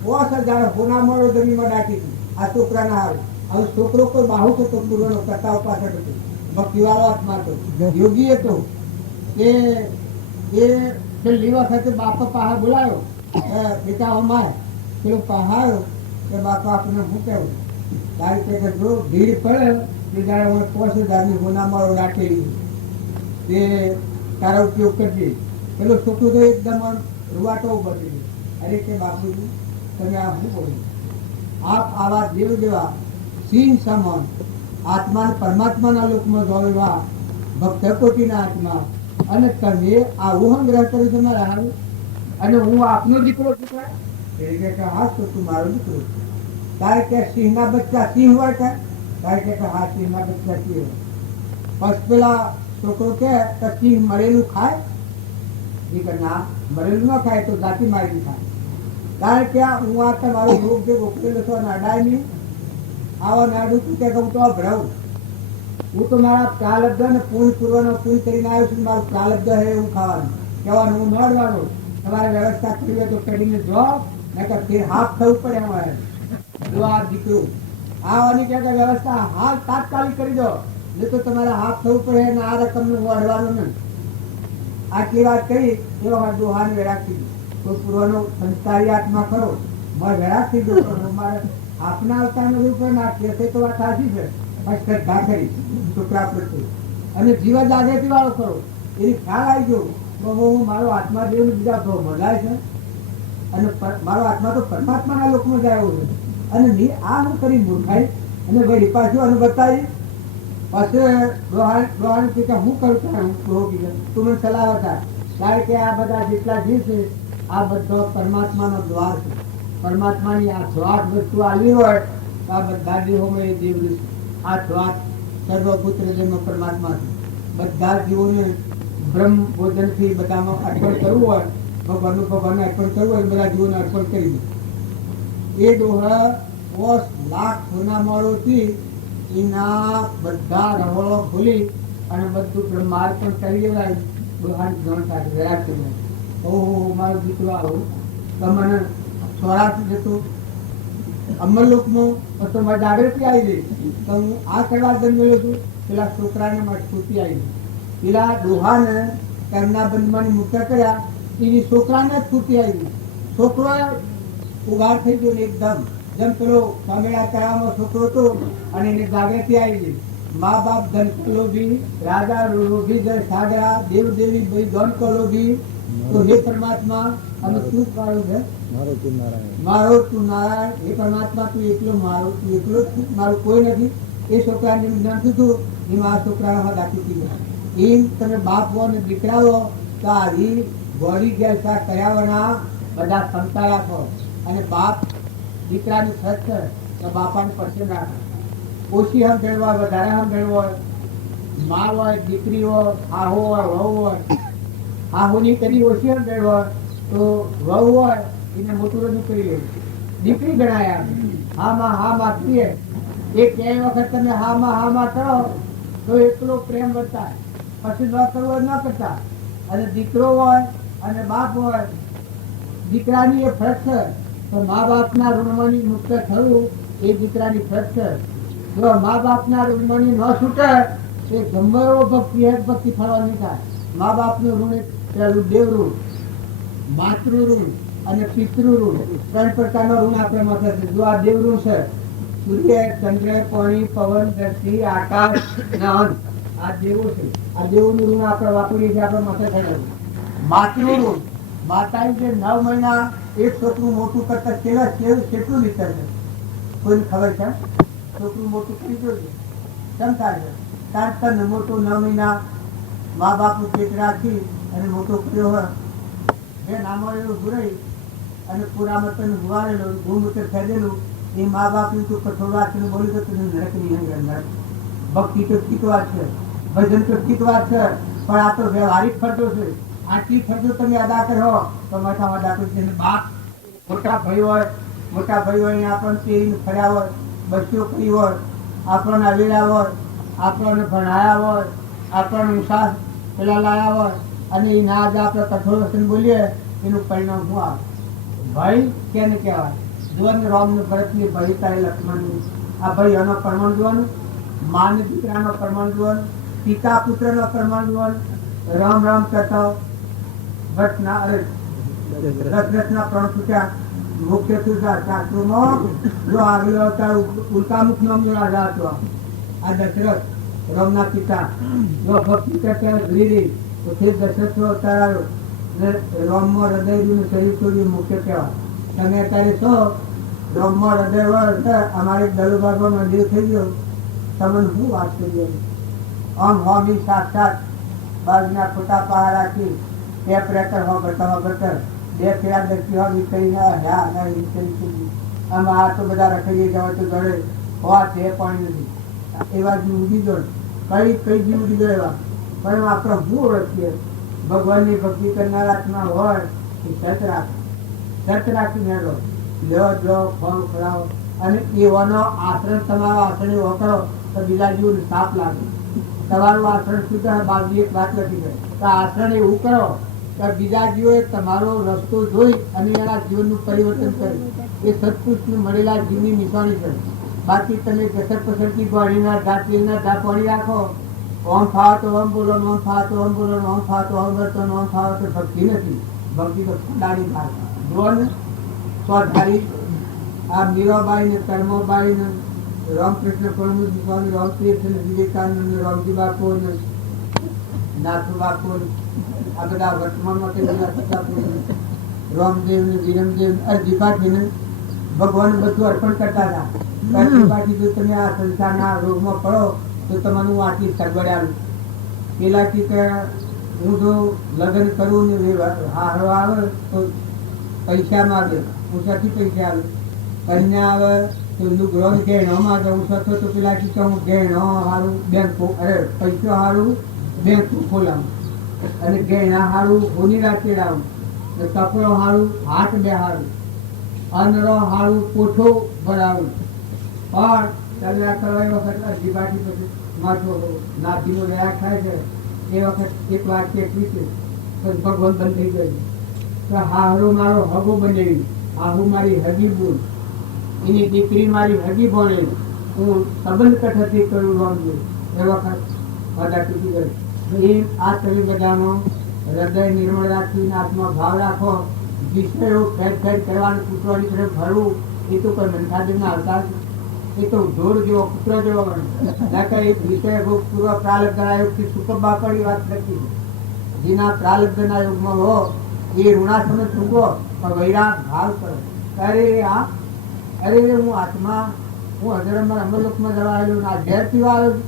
50,000 હોના મળો જમીનમાં દાટી હતી. આ છોકરાના હાલ હવે છોકરો કોઈ બાહુ હતો પૂર્વનો કરતા પાછળ હતો. ભક્તિવાળો આત્મા હતો, યોગી હતો. એ છેલ્લી વખતે બાપા પાહા બોલાયો બેટા અમાય પેલો પહાયો કે બાપા આપણે શું કહેવું તારી કે જો ભીડ પડે તો જયારે હું 50,000 હોના મળો દાટેલી તે તારા ઉપયોગ કરજે. પેલો છોકરો તો એકદમ રૂવાટો ઉભો થઈ ગયો. અરે કે બાપુજી તમે આ શું બોલ્યું? આપ આવા દેવ જેવા સિંહ સમાન આત્મા પરમાત્માના લોકમાં જોવા ભક્ત કોટીના આત્મા અને તમે આવું સંગ્રહ કર્યું છે મારા હારું અને હું આપનો દીકરો છું. એ કે હા તો તું મારો દીકરો. તારે કે સિંહના બચ્ચા સિંહ હોય કે તારે કે હા સિંહના બચ્ચા સિંહ હોય. બસ પેલા છોકરો કે સિંહ મરેલું ખાય? એ કે ના મરેલું ન ખાય તો જાતિ મારી ખાય. કારણ કે હું આ તમારો રોગ જે રોકેલો છો નાડાય નહીં આવો નાડું તું કે હું તો ભરાવું. હું તો મારા પ્રાલબ્ધ ને પૂર્વનો પૂરી કરીને આવ્યો છું. મારું પ્રાલબ્ધ હે એવું ખાવાનું કહેવાનું હું મળવાનું. તમારે વ્યવસ્થા કરવી હોય તો કરીને જો ને કે ફેર હાથ થવું પડે અમારે. જો આ દીકરો આવવાની કે વ્યવસ્થા હાલ તાત્કાલિક કરી દો નહીં તો તમારે હાથ થવું પડે અને આ રકમનું વળવાનું નહીં. આટલી વાત કરી એ વખત દોહાને રાખી તો પૂર્વનો સંસ્કારી આત્મા ખરો મારે વેરાક થઈ ગયો. મારે આપના અવતારનો રૂપ નાખીએ તે તો વાત સાચી છે. શ્રદ્ધા કરી છોકરા પ્રત્યે અને જીવન જાગૃતિ વાળો ખરો એની ખ્યાલ આવી ગયો તો હું મારો આત્મા જેવું બીજા ભાવ મજાય છે અને મારો આત્મા તો પરમાત્માના લોકમાં જાય એવું છે. અને આ હું કરી મૂર્ખાઈ અને વળી પાછું અને બતાવી પછી ડોહાણ કે હું કરું તું મને સલાહ હતા. કારણ કે આ બધા જેટલા જીવ છે આ બધો પરમાત્માનો દ્વાર છે. પરમાત્માની આ સ્વાદ વસ્તુ આવી હોય તો આ બધા જીવોમાં એ જીવ આ સ્વાદ સર્વપુત્ર જેનો પરમાત્મા છે. બધા જીવોને બ્રહ્મ ભોજનથી બધામાં અર્પણ કરવું હોય ભગવાનને અર્પણ કરવું હોય બધા જીવોને અર્પણ કરી દે. એ ડોહા 50 લાખ સોના મળોથી એના બધા રહોળો ખોલી અને બધું બ્રહ્માર્પણ કરી દેવાય. ડોહાની ધણ સાથે વિરાટ કરી ઓહો મારો દીકરો આવું તો મને સ્વરાજ જતું અમરલોકમાં તો મારી જાગૃતિ આવી ગઈ તો હું આ કરવા જન્મેલો છું. પેલા છોકરાને મારી સ્ફૂર્તિ આવી ગઈ. પેલા ડોહાને કર્મના બંધમાંથી મુક્ત કર્યા, એની છોકરાને જ સ્ફૂર્તિ આવી ગઈ. છોકરો ઉઘાડ થઈ ગયો ને એકદમ જેમ પેલો કામેડા તળાવનો છોકરો હતો અને એને જાગૃતિ આવી ગઈ. મા બાપ ધન લોભી, રાજા લોભી જય સાગરા, દેવ દેવી ભાઈ ધન કો લોભી. તો હે પરમાત્મા અમે શું પાડું છે મારો તું નારાયણ. હે પરમાત્મા તું એકલો મારો, તું એકલો જ છું, મારું કોઈ નથી. એ છોકરાને જ્ઞાન થતું એમાં આ છોકરાનો હાથ આપી દીધો. એમ તમે બાપ હો ને દીકરા હો તો આવી ગોળી ગેસા કર્યાવરના બધા સંતા રાખો. અને બાપ દીકરાની ખર્ચ છે તો બાપાને પડશે રાખો. ઓછી હમ ભેળવા વધારે હમ ભેળવો હોય, મા હોય દીકરી હોય, આહો હોય વહુ હોય. આહોની કરી ઓછી હમ ભેળવો હોય તો વહુ હોય એને મોટું રજૂ કરી લે. દીકરી ગણાય હા માં કીએ એ ક્યાંય વખત તમે હા માં કરો તો એટલો પ્રેમ વર્તાય, પછી ન કરવો ન કરતા. અને દીકરો હોય અને બાપ હોય, દીકરાની એ ફરજ છે તો મા બાપના ઋણમાંથી મુક્ત થવું એ દીકરાની ફરજ છે. જો મા બાપના ઋણમાંથી ન છૂટે એ ગમે એવો ભક્તિ એક ભક્તિ ફળવા નહીં થાય. મા બાપનું ઋણ એક પેલું દેવ ઋણ, માતૃ ઋણ અને પિતૃ ઋણ, ત્રણ પ્રકારનો ઋણ આપણે માથે છે. જો આ દેવ ઋણ છે, સૂર્ય ચંદ્ર પાણી પવન ધરતી આકાશ ને અંત, આ દેવો છે. આ દેવોનું ઋણ આપણે વાપરીએ છીએ, આપણે માથે થયેલું. માતૃ ઋણ, માતાએ જે 9 મહિના એક છોકરું મોટું કરતા કેટલું લીટર છે કોઈને ખબર છે? છોકરું મોટું કરી દો છે કેમ થાય છે? કારણ કે મોટું 9 મહિના મા બાપનું પેટ રાખી અને મોટો કર્યો હોય, જે નામો એવું ગુરાઈ અને પુરામાં તને ગુવારેલું ગૌમૂત્ર ફેદેલું એ મા બાપનું તું કઠોળ રાખીને બોલી તો તું નરકની અંદર. ભક્તિ તો ઠીક વાત છે, ભજન તો ઠીક વાત છે, પણ આ તો વ્યવહારિક ખર્ચો છે. આટલી ખર્ચો તમે અદા કરો તો મોટામાં અદા કરી છે. બાપ મોટા ભાઈ હોય આપણને તેરીને ફર્યા હોય, બચ્ચો કરી હોય, આપણને અવેલા હોય, આપણને ભણાયા હોય, આપણને ઉષા પેલા લાયા હોય અને એ ના જ આપણે કઠોળ વચન બોલીએ એનું પરિણામ શું આવે? ભાઈ કેને કહેવાય? જોવાનું રામને ભરતની ભાઈ તારે લક્ષ્મણની. આ ભાઈ એનો પ્રમાણ જોવાનું, માને દીકરાનો પ્રમાણ જોવાનું, પિતા પુત્રનો પ્રમાણ જોવાનું. રામ રામ કરતા દશરથના પ્રણ છૂટ્યા મુખ્ય શાસ્ત્રોમાં જો આગળ અવતાર ઉલ્કામુખ નામનો રાજા હતો. આ દશરથ રામના પિતા જો ભક્તિ કરતા ગીરી તો તે દશરથનો અવતાર આવ્યો અને રામમાં હૃદયનું શરીર છોડ્યું મુખ્ય કહેવાય. તમે અત્યારે છો રામમાં હૃદય હોય અમારે દલુબાગમાં મંદિર થઈ ગયો, તમને શું વાત કરી? આમ હોમી સાક્ષાત બાજના ખોટા પહાડ રાખી ટેપ રેકર હો કરતા બે ફેરા દર્શી હોય કરીને આમ આ તો બધા રખડીએ જવા તો દોડે હોવા તે પાણી નથી એવા જીવ ઉડી દોડ કઈ જીવ ઉડી દો એવા. પણ આપણે શું ઓળખીએ? ભગવાનની ભક્તિ કરનાર આત્મા હોય એ સત રાખીને લો જો ફળ ખવડાવો અને એવાનો આચરણ તમારો આચરણ એવો કરો તો બીજા જીવને સાપ લાગે. તમારું આચરણ શુદ્ધ બાજુ એક વાત લખી છે તો આચરણ એવું કરો કે બીજા જીવોએ તમારો રસ્તો જોઈ અને એના જીવનનું પરિવર્તન કર્યું. એ સત્પુરુષને મળેલા જીવની નિશાની છે. બાકી તમે કસર પસરથી પાણીના ધાપીના ધા પાણી રાખો, ઓમ ફાવ તો ઓમ બોલો, ઓમ ફાવ તો ઓમ બોલો, ઓમ ફાવ તો ઓમ કરતો, ઓમ ફાવ તો ભક્તિ નથી. ભક્તિ તો ફંડાની ભાષા જોન સ્વધારી. આ મીરાબાઈ ને કર્મોબાઈ ને રામકૃષ્ણ પરમહંસ સ્વામી, રામતીર્થ ને વિવેકાનંદ, રામજી બાપુ ને નાથુ બાપુ, આ બધા વર્તમાનમાં રામદેવ ને વિરમદેવ અરજીભાથી ને ભગવાન બધું અર્પણ કરતા હતા. અરજીભાથી જો તમે આ સંસારના રોગમાં પડો તો તમને હું આટલી સગવડ આવી. પેલાથી કે હું જો લગ્ન કરું ને હારો આવે તો પૈસા માગે, ઓછાથી પૈસા આવે. કન્યા આવે તો લુગડો ગહેણો માગે, ઓછો થયો તો પેલાથી કે હું ગહેણો સારું બેંક પૈસો સારું બેંક ખોલાવું અને ગહેણા સારું હોની રાખી લાવું, કપડો સારું હાથ બેહારું, અનરો સારું કોઠો ભરાવું. પણ કલાક કરવા વખત અરજીભાથી પછી માથો નાથીનો રહ્યા થાય છે એ વખત એક વાક્ય એટલી છે ભગવાન બંધ થઈ ગયું કે હારો મારો હગો બનાવી, આહુ મારી હગી બોલ. એની દીકરી મારી હજી ભણે, હું સંબંધ કઠથી કર્યું રોંગ એ વખત બધા તૂટી ગઈ. એ આ તમે બધાનો હૃદય નિર્મળ રાખીને આત્મા ભાવ રાખો. વિષયો ફેર કરવાનું, કૂતરાની તરફ ભરવું એ તો કોઈ મંથાદેવના અવતાર છે. એ તો ઢોર જેવો કૂતરો જેવો એક વિષય પૂર્વ પ્રાલબ્ધના યોગથી સુકબ્બા પડી વાત નથી. જેના પ્રાલબ્ધના યોગમાં હો એ ઋણાસમ ચૂકો પણ વૈરાગ ભાવ કરો. અરે હું આત્મા, હું અધર્મમાં અમરલોકમાં જવાયેલું ના ઝેર પીવાયેલું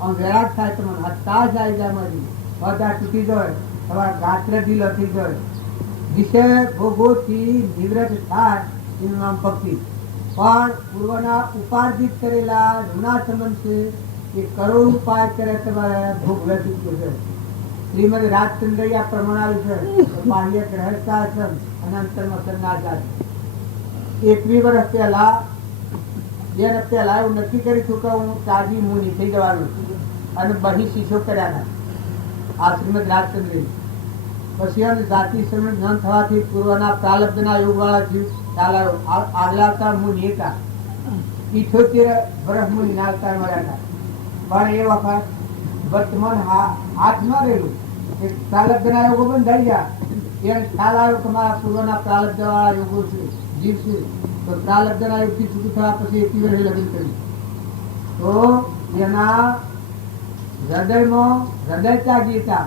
આમ વૈરાગ થાય તો મને તાજ આવી જાય. મારી બધા તૂટી જાય, તમારા ગાત્ર ઢીલો થઈ જાય. વિષય ભોગોથી નિવૃત્ત થાય એનું નામ ભક્તિ. પણ પૂર્વના ઉપાર્જિત કરેલા ઋણા સંબંધ છે એ કરોડ ઉપાય કરે તમારે ભોગ વ્યતીત છે. શ્રીમદ રાજચંદ્રયા પ્રમાણ છે બાહ્ય ગ્રહસ્થાશ્રમ અને અંતરમાં સંન્યાસ. 21 વર્ષ પહેલા 2 વર્ષ પહેલા એવું નક્કી કરી છું કે હું તાજી મુનિ થઈ જવાનું અને બહી શિષ્યો કર્યા હતા આ શ્રીમદ રાજચંદ્ર. પછી જાતિ શ્રમણ જ્ઞાન થવાથી પૂર્વના પ્રાલબ્ધના યોગ વાળા જીવ ચાલાયો. આગલા અવતાર મુનિ હતા, 78 વર્ષ મુનિ ના અવતાર મળ્યા હતા. પણ એ વખત વર્તમાન હાથ ન રહેલું, પ્રાલબ્ધના યોગો બંધાઈ ગયા. એને ખ્યાલ આવ્યો કે મારા પૂર્વના પ્રાલબ્ધ વાળા યોગો છે, જીવ છે, તો પ્રાલબ્ધના યોગથી છૂટું થયા પછી 21 વર્ષે લગ્ન કર્યું. તો એના હૃદયમાં હૃદય ત્યાગી હતા.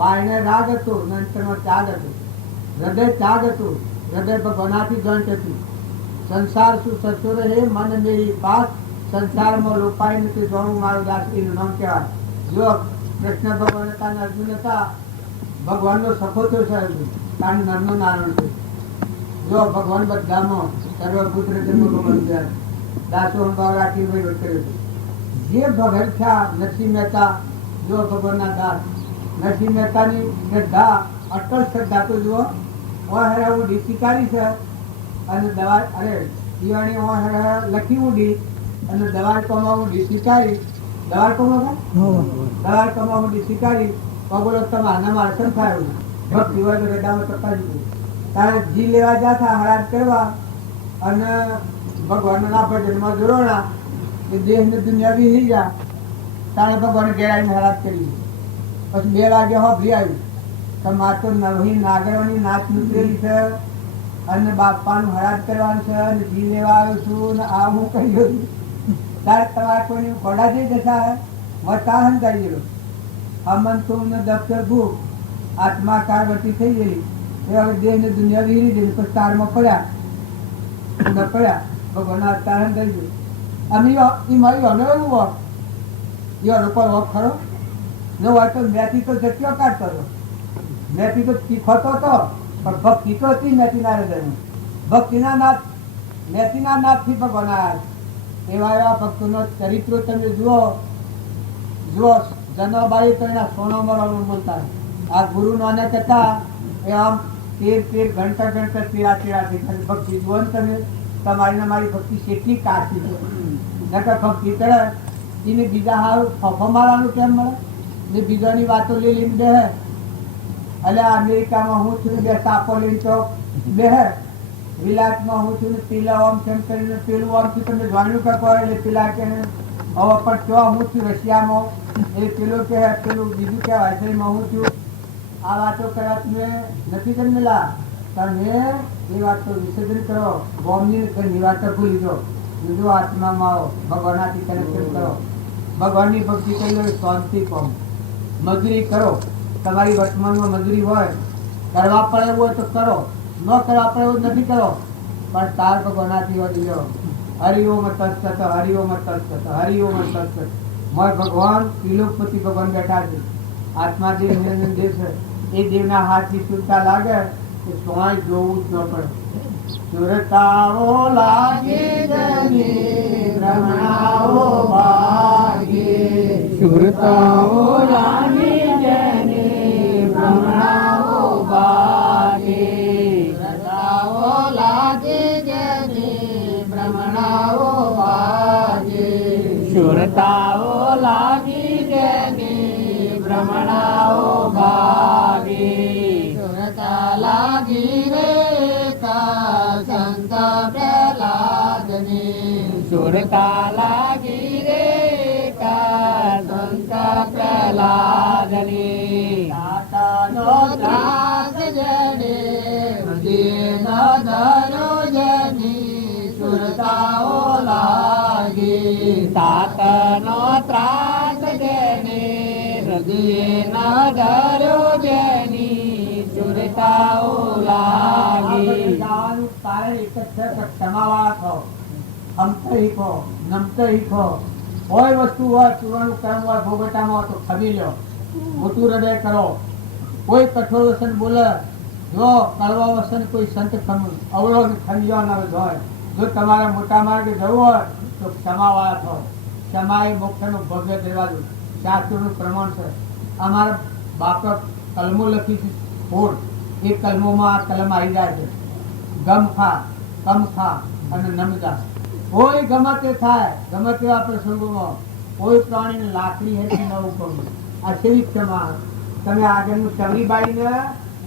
બાયને રાગ હતો, અંતરમાં ત્યાગ હતો. હૃદય ત્યાગ હતું, હૃદય ભગવાનાથી જોઈન્ટ હતું. સંસાર શું સચો રહે મન મેરી પાસ, સંસારમાં લોપાય નથી જોણું મારું દાસ એનું નામ કહેવાય. જો કૃષ્ણ ભગવાન હતા ને અર્જુન હતા, ભગવાનનો સખો થયો છે અર્જુન, કારણ નરનો નારાયણ છે. જો ભગવાન બધામાં સર્વપુત્ર જન્મ ભગવાન દાસો અંબાવ રાખી કર્યો છે. જે ભગત થયા નરસિંહ મહેતા, જો ભગવાનના દાસ નરસિંહ મહેતાની શ્રદ્ધા, અટલ શ્રદ્ધા તો જુઓ. ઉડી શિકારી છે અને દવા અરે દિવાળી લખી ઉડી અને દવા કમા ઉડી શિકારી. દવા કમા ઉડી શિકારી પગોલો તમારા મારે સંખાયું ભક્તિ હોય તો રેડામાં તપાસી દીધું. તારે જી લેવા જતા હરાજ કરવા અને ભગવાન ના ભજનમાં જોડોણા એ દેહ ને દુનિયા બી હી ગયા. તારે ભગવાન ઘેરાઈને હરાજ કરી. પછી 2 વાગે હોભરી આવ્યું કે મારે તો નવી નાગરવાની નાચ નીકળેલી છે અને બાપાનું હરાજ કરવાનું છે અને જી લેવા આવ્યો છું ને આ હું કહ્યું. ત્યારે તમારે કોઈને ઘોડા જઈ જતા મતા સમજાઈ ગયેલો. અમન તું ને દફતર ભૂખ આત્મા કારવતી થઈ ગયેલી. એ હવે દેહ ને દુનિયા વિહરી ગયેલી. પછી તારમાં પડ્યા ભગવાન અવતાર થઈ ગયું. અમે એ મારી અમે એવું વોક એનો કોઈ વોક ખરો ન હોય તો મેથી તો જગ્યા કાઢતો હતો. મેથી તો તીખોતો હતો પણ ભક્તિ તો હતી મેથીના હૃદયમાં. ભક્તિના નાથ મેથીના નાથથી ભગવાન આવ્યા. એવા એવા ભક્તોનો ચરિત્રો તમે જુઓ. જનોબાઈ તો એના સોનો મરવાનું બોલતા. આ ગુરુ નાનક હતા એ આમ 13 ઘંટા તીરાથી ભક્તિ જુઓ ને તમે. તમારી મારી ભક્તિ કેટલી કાચી છે. નકર ભક્તિ કરે એને બીજા હારું ફફો મારવાનું કેમ મળે ને બીજાની વાતો લઈ લઈને બેહે. એટલે અમેરિકામાં હું છું બે સાપો લઈને તો બેહે. વિલાસમાં હું છું ને પેલા ઓમ તેમ કરીને પેલું ઓમ છું તમે જાણ્યું કે કહો એટલે પેલા કે હવે પણ તો હું છું રશિયામાં એ પેલું કે પેલું બીજું કહેવાય છે એમાં હું છું. આ વાતો કરવા તમે નથી જન્મેલા. તમે એ વાતો વિસર્જન કરો. બોમ્બની ઘણી વાતો ભૂલી દો. બીજો આત્મામાં આવો, ભગવાનથી કનેક્શન કરો. ભગવાનની ભક્તિ કરી લો, શાંતિ પામ. મજૂરી કરો. તમારી વર્તમાનમાં મજૂરી હોય, કરવા પડે એવું હોય તો કરો, ન કરવા પડે એવું નથી કરો. પણ તાર ભગવાનથી વધી જાઓ. હરિઓમ તત્સત, હરિઓમ તત્સત, હરિઓમ તત્સત. મોય ભગવાન ત્રિલોકપતિ ભગવાન બેઠા છે. આત્મા દેવ નિરંજન દેવ છે. એ દેવના હાથથી સુરતા લાગે તો સોય જોવું જ ન પડે. સુરતાઓ લાગે ભ્રમણાઓ ભાગે. સુરતાઓ લાગે ભ્રમણાઓ ભાગે. સુરતાઓ લાગે ભ્રમણાઓ ભાગે. સુરતાઓ લાગી ભ્રમણાઓ ભાગે. સુરતા લાગી રે સંત પ્રહલાદને. સુરતા લાગી રે સંત પ્રહલાદની તાતાનો ત્રાસ જડે હૃદયનો ધરો જની સુરતાઓ લાગી તાતનો ત્રાસ જને હૃદયનો ધરો જની સુરતાઓ લાગી કારણ એક જ છે કે ક્ષમાવાળા થો, હમતો હીખો, નમતો હીખો. કોઈ વસ્તુ હોય, પૂર્વનું કર્મ હોય, ભોગવટામાં હોય તો ખમી લો, મોટું હૃદય કરો. કોઈ કઠોર વસન બોલે, જો કડવા વસન કોઈ સંત અવળો ખમી જવાના હોય. જો તમારે મોટા માર્ગે જવું હોય તો ક્ષમાવાળા થો. ક્ષમા એ મોક્ષનું ભવ્ય દરવાજો, શાસ્ત્રોનું પ્રમાણ છે. અમારા બાપે કલમો લખી છે ફોડ, એ કલમોમાં આ કલમ આવી જાય છે. ગમ ખા, કમ ખા અને નમજા. કોઈ ગમે તે થાય, ગમે તેવા પ્રસંગોમાં કોઈ પ્રાણીને લાકડી હેઠી ન ઉપડવું. આ સેવી ક્ષમા. તમે આગળનું શબરીબાઈને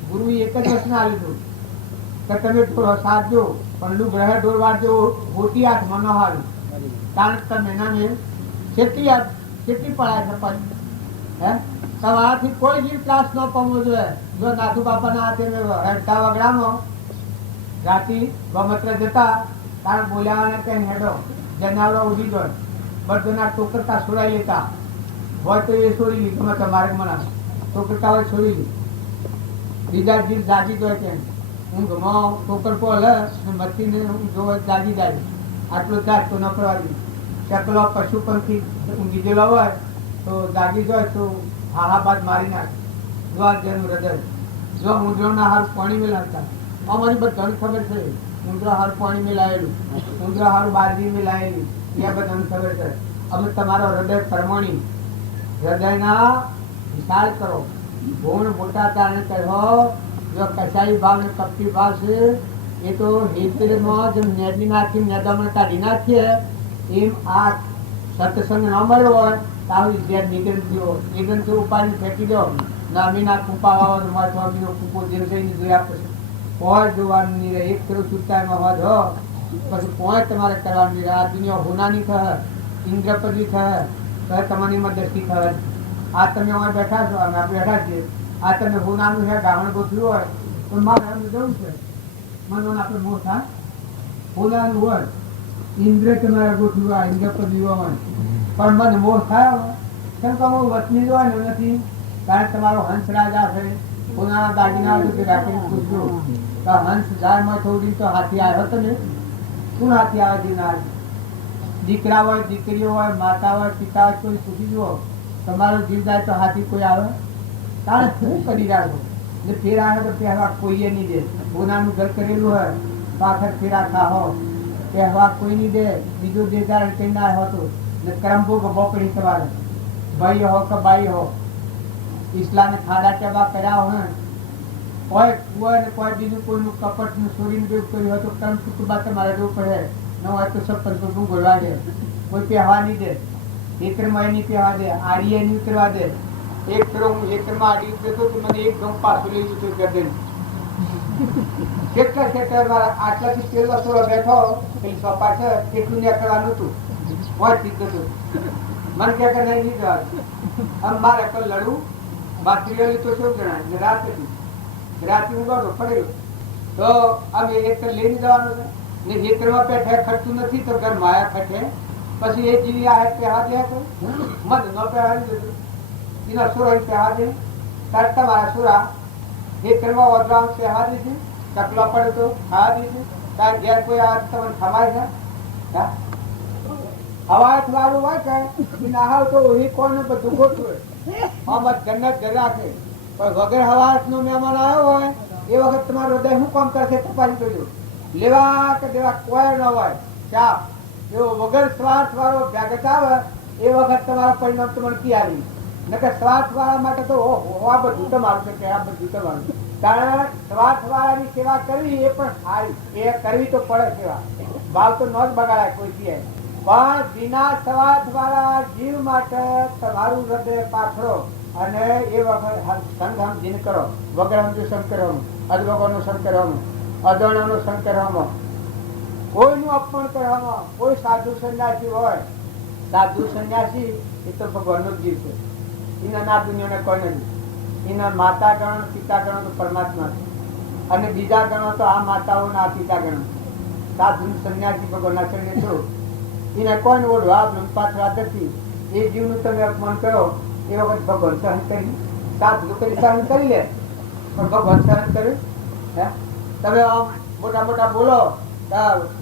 ગુરુએ એક જ વચન આપ્યું કે તમે થોડો સાધજો પણ ગ્રહ દોરવાજો મોટી હાથમાં ન હારું. કારણ કે તમે એનાને કેટલી પડાય છે પછી હે તમારાથી કોઈ જીવ ત્રાસ ન પામવો જોઈએ. જો નાથુ બાપાના હાથે હેડતા વગડામાં રાતી ગમત્ર જતા તારે બોલ્યાવાને કઈ હેડો જનાવડો ઉડી ગયો બધોના ટોકરતા છોડાઈ લેતા હોય તો એ છોડી લી. તમે તમારે મને ટોકરતા હોય છોડી લી. બીજા જીવ જાગી ગયો કેમ હું ગમો ટોકર પો હલે મચ્છીને હું જોવા જાગી જાય. આટલો જાત તો ન કરવાની. ચકલો પશુ પંખી ઊંઘી ગયેલો હોય તો જાગી જાય તો હાહાબાદ મારી નાખે. જો આ જેનું હૃદય જો ઊંધરોના હાર પાણી મેલાવતા અમારી બધાને ખબર છે. ઊંધરા હાર પાણી મેલાયેલું, ઊંધરા હાર બાજરી મેલાયેલી, એ બધાને ખબર છે. અમે તમારો હૃદય પરમાણી હૃદયના વિશાળ કરો. ગુણ મોટા તારણે કહો. જો કસાઈ ભાવ ને કપટી ભાવ છે એ તો હેતરમાં જેમ નેડી નાખી નેદામણ કાઢી નાખીએ એમ આ સત્સંગ ન મળ્યો હોય તો ઝેર નીકળી ગયો. નિગમ તો ઉપાડી ફેંકી દો. નામીના કૂપા વાળો મારા સ્વામીનો કૂપો જેમ જઈને જોયા પછી પોય જોવાનું નહીં રહે. એક કરોડ છૂટામાં હોવા દો પછી પોય તમારે કરવાનું નહીં રહે. આ દુનિયા હોનાની કહે, ઇન્દ્રપદી કહે, તમારી મદદથી કહે. આ તમે અમારે બેઠા છો, અમે બેઠા છીએ. આ તમે હોનાનું છે ગામણ ગોઠવ્યું હોય તો મારે એમ જવું છે. મને આપણે મોહ થાય હોનાનું હોય, ઇન્દ્ર તમારે ગોઠવ્યું હોય, ઇન્દ્રપદી હોય પણ મને મોહ થાય કેમ કે હું વચની જ હોય ને નથી. કારણ તમારો હંસ રાજા છે. હોનાના દાગીના રાખીને પૂછ્યું તો હંસ જારમાં થોડી તો હાથી આવ્યો હતો ને. કોણ હાથી આવે દિનાર? દીકરા હોય, દીકરીઓ હોય, માતા હોય, પિતા હોય, કોઈ પૂછી જુઓ તમારો જીવ જાય તો હાથી કોઈ આવે? તારે શું કરી રાખો એટલે ફેર આવે તો પહેવા કોઈએ નહીં દે. હોનાનું ઘર કરેલું હોય તો આખર ફેરા ખાહો પહેવા કોઈ નહીં દે. બીજો દેદાર કઈ ના હતો એટલે કરમભોગ બોકડી તમારે ભાઈ હો કે બાઈ હો. ઇસ્લામે ખાડા ટેબા કર્યા હોય કોઈ કુંવર ને કોઈ બીજું કોઈનું કપટ નું ચોરીને જેવું કર્યું હોય તો કર્મ કુટુંબા તમારે જવું પડે. ન હોય તો સબ પંચોનું બોલવા દે. કોઈ પહેવા નહીં દે. એકરમાં નહીં પહેવા દે. આડીએ નહીં કરવા દે. એક ફેરો હું એકરમાં આડી ઉતરતો તો મને એક ઘઉં પાછું લઈ જતો ગરદન. કેટલા ખેતર મારા આટલાથી પેલો થોડો બેઠો પેલી સોપા છે એટલું ને કરવાનું હતું. હોય ચીજ હતું મને કે નહીં જવાનું. આમ મારે કલ લડવું બાતરી તો શું જણાય રાત હતી. રાતે હું ગયો પડેલો તો હવે એક લઈને જવાનું છે ને ખેતરમાં પેઠે ખર્ચું નથી તો ઘર માયા ખટે. પછી એ જીવી આ પહેવા દે તો મધ ન પહેવાડી દીધું. એના સુરા પહેવા દે તાર તમારા સુરા ખેતરમાં વદરામ પહેવા દીધી. ચકલા પડે તો ખાવા દીધી. તાર ઘેર કોઈ આ તમને ખવાય છે હવાત વાળું હોય કે નાહાવ તો એ કોણ બધું ખોટું હોય. જન્નત ઘર રાખે પણ વગર હવાત નો મહેમાન આવ્યો હોય એ વખત તમારું હૃદય શું કામ કરશે તપાસી કરજો. લેવા કે દેવા કોઈ ન હોય ચાપ એવો વગર સ્વાર્થ વાળો ભેગત આવે એ વખત તમારા પરિણામ તમને ક્યાં નકર સ્વાર્થ વાળા માટે તો આ બધું તમારું છે કે આ બધું તમારું. કારણ સ્વાર્થ વાળાની સેવા કરવી એ પણ સારી, એ કરવી તો પડે સેવા. ભાવ તો ન જ બગાડાય કોઈ થી. પણ વિના સ્વાર્થ વાળા જીવ માટે તમારું હૃદય પાથરો અને એ વખત સંઘ સમજીને કરો. વગર સમજો સંગ કરવાનું, અદવગોનો સંગ કરવાનું, અદણનો સંગ કરવાનો. કોઈનું અપમાન કરવામાં કોઈ સાધુ સંન્યાસી હોય, સાધુ સંન્યાસી એ તો ભગવાનનો જ જીવ છે. એના ના દુનિયાને કોઈ નથી. એના માતા ગણો પિતા ગણો તો પરમાત્મા છે, અને બીજા ગણો તો આ માતાઓ ના પિતા ગણો. સાધુ સંન્યાસી ભગવાનના ચરણે છો. એને કોઈને ઓઢવા પાછળ નથી. એ જીવનું તમે અપમાન કરો એ વખત ભગવાન સહન કરી, સાધુ કરી સહન કરી લે, પણ ભગવાન સહન કર્યું. તમે આમ મોટા મોટા બોલો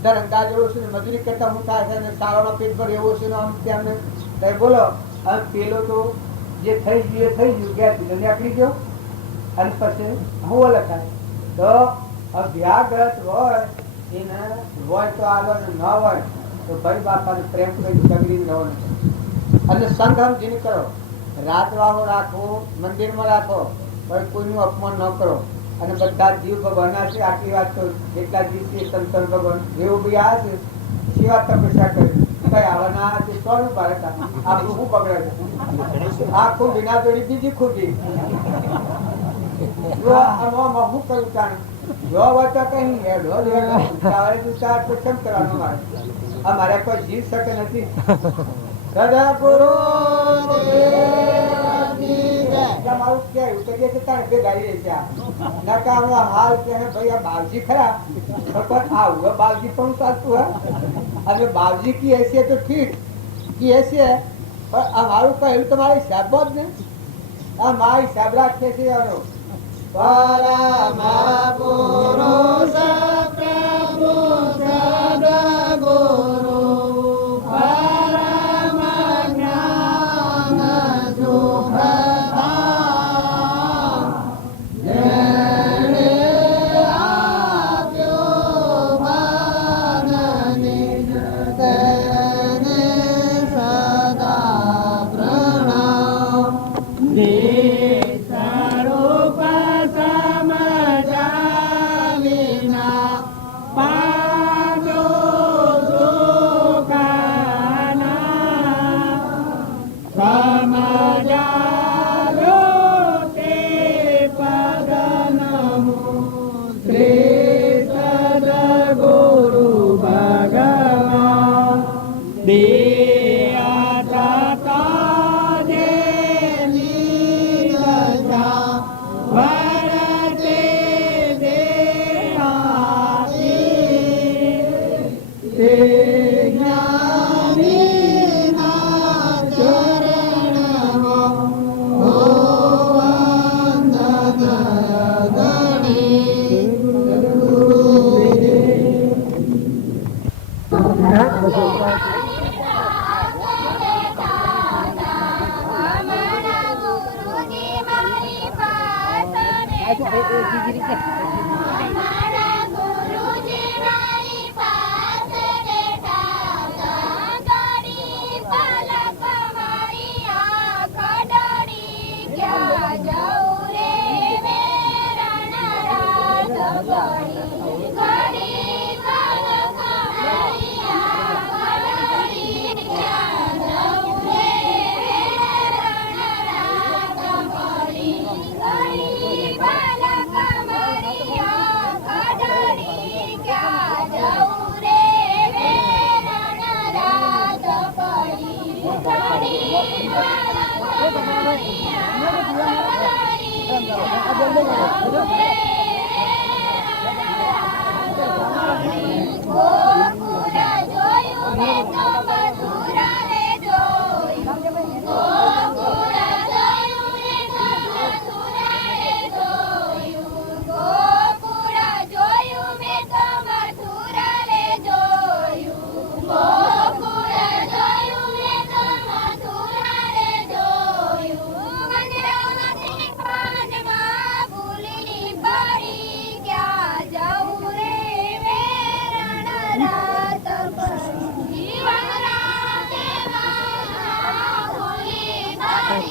ધરંગા જેવો છે, મજૂરી કરતા હું થાય છે, સારાનો પેટ પર એવો છે, આમ તેમને બોલો. અને પેલો તો જે થઈ ગયું એ થઈ ગયું, ગેસ પીધો નીકળી ગયો, અને પછી હું અલગ થાય. તો અભ્યાગત હોય એને હોય તો આગળ ન હોય તો ભાઈ બાપાને પ્રેમ કરી સગડી રહેવાનું છે. અને સંઘમ જેને કરો, રાતવાળો રાખો, મંદિરમાં રાખો, પણ કોઈનું અપમાન ન કરો. અને બધા જીવ ભગવાનના છે. આટલી વાત તો જેટલા જીવ છે સંતન ભગવાન જેવું બી આ છે સેવા તપસ્યા કરી કઈ આવવાના છે. સોનું ભારત આપણું શું પકડે છે? આ ખૂટી ના જોડી બીજી ખૂટી. શું કરું જાણ જો વાતો કઈ કેમ કરવાનું મારે? અમારે કોઈ જીવ શકે નથી. મારું કેવું તો કે બે ગાડી રહી છે. હાલ કે ભાઈ આ બાવજી ખરા, આવું બાવજી પણ ચાલતું હોય. અને બાવજી કી હશે તો ઠીક કી હશે, પણ અમારું કહેલું તો મારે હિસાબ જ નહીં. આ મારા હિસાબ રાખે છે.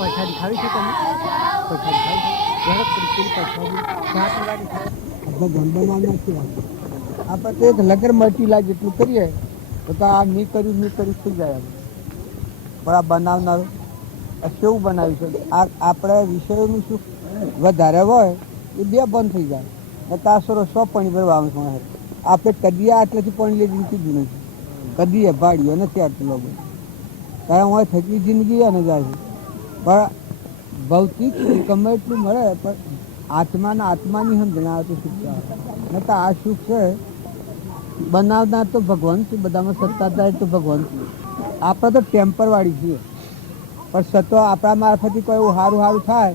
પછાડી ખાવી છે તમે? પછાડી આપણે તો એક લગર મટી લાગે જેટલું કરીએ તો આ નહીં કર્યું થઈ જાય. પણ આ બનાવનાર કેવું બનાવ્યું છે? આ આપણા વિષયોનું શું વધારે હોય એ બે બંધ થઈ જાય. તાસરો 100 પાણી ભરવા આવે આપણે કદી આટલેથી પણ લઈ જઈને કીધું નથી, કદી ભાડ્યો નથી આટલો બધો, કારણ હું થકી જિંદગી અને જાય છે. પણ ભૌતિક ગમે એટલું મળે પણ આત્માની સમજણ આવે તો સુખ આવે. નહીં તો આ સુખ છે બનાવનાર તો ભગવાન છે, બધામાં સત્તાધાર તો ભગવાન છે. આપણે તો ટેમ્પરવાળી છીએ, પણ સતો આપણા મારફતથી કોઈ એવું સારું સારું થાય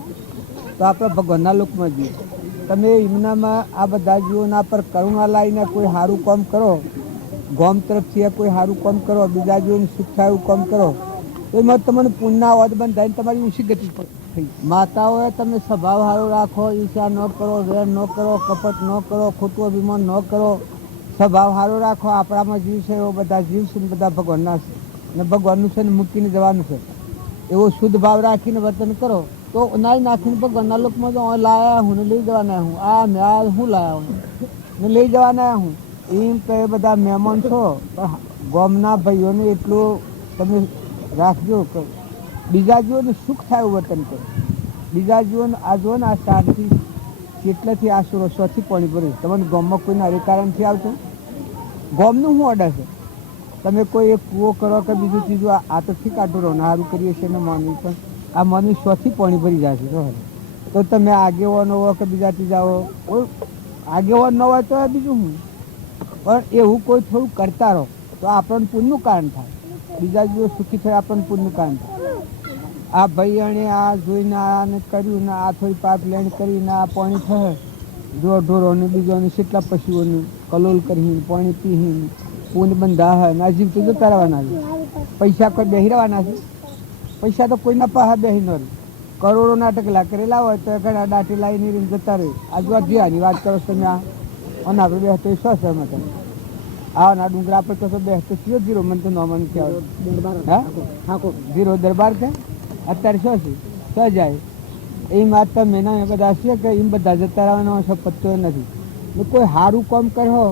તો આપણે ભગવાનના લોકમાં જઈએ. તમે એમનામાં આ બધા જીવોના પર કરુણા લાવીને કોઈ સારું કામ કરો, ગોમ તરફથી કોઈ સારું કામ કરો, બીજા જીવોને સુખ થાય એવું કામ કરો, તો એમાં તમને પુણ્યના વધ બંધાઈને તમારી ઊંચી ગતિ થઈ. માતાઓએ તમે સ્વભાવ સારો રાખો, ઈર્ષ્યા ન કરો, વેર ન કરો, કપટ ન કરો, ખોટું અભિમાન ન કરો, સ્વભાવ સારો રાખો. આપણામાં જીવ છે એવો બધા જીવ છે ને બધા ભગવાનના છે, ને ભગવાનનું છે ને મૂકીને જવાનું છે. એવો શુદ્ધ ભાવ રાખીને વર્તન કરો તો નાઈ નાખીને ભગવાનના લોકમાં જો લાયા હું ને લઈ જવાના હું, આ મેં આ હું લાયા હું ને લઈ જવાના હું, એમ કહે બધા મહેમાન છો. પણ ગામના ભાઈઓને એટલું તમે રાખજો કે બીજા જીવોને સુખ થાય એવું વર્તન કરો. બીજા જીવોને આ જો ને આ શાંતિ કેટલેથી આ સુરક્ષાથી પાણી ભરે. તમને ગામમાં કોઈને હરિકારણથી આવતું ગામનું શું અડે છે? તમે કોઈ એક કૂવો કરો કે બીજું ચીજો આ તો ઠીક આટલું રહો સારું કરીએ છીએ ને માનવી, પણ આ માનવી સ્વથી પાણી ભરી જાય છે. તો તમે આગેવાનો હો કે બીજા ત્રીજા હો, કોઈ આગેવાન ન હોય તો બીજું શું, પણ એવું કોઈ થોડું કરતા રહો તો આપણને પુણ્યનું કારણ થાય. બીજા દિવસ સુખી થાય આપણને પુણ્યનું કારણ થાય. આ ભાઈ અણે આ જોઈને આને કર્યું ને આ થોડી પાઇપ લાઈન કરીને આ પાણી થાય, ઢોરોને બીજોને કેટલા પશુઓને કલોલ કરીને પાણી પીને પૂન બંધા હોય ને આ જીવ તો જતા રહેવાના છે. પૈસા કોઈ બેસી રહેવાના છે? પૈસા તો કોઈના પાસે બેસી ન રહે. કરોડો નાટકલા કરેલા હોય તો ઘણા દાટી લાવીને રહીને જતા રહે. આજુ જીવાની વાત કરો તમે આ અને આપણે બેસતો એ સો સહમત આવાના ડુંગરા આપણે કશો બેસતો થયો જીરો મને તો નોમન કહેવાય. હા જીરો દરબાર કે અત્યારે શું છે સ જાય એમ વાત તમે ના બધા છે કે એમ બધા જતા રહેવાનો પત્તો નથી. કોઈ સારું કામ કરો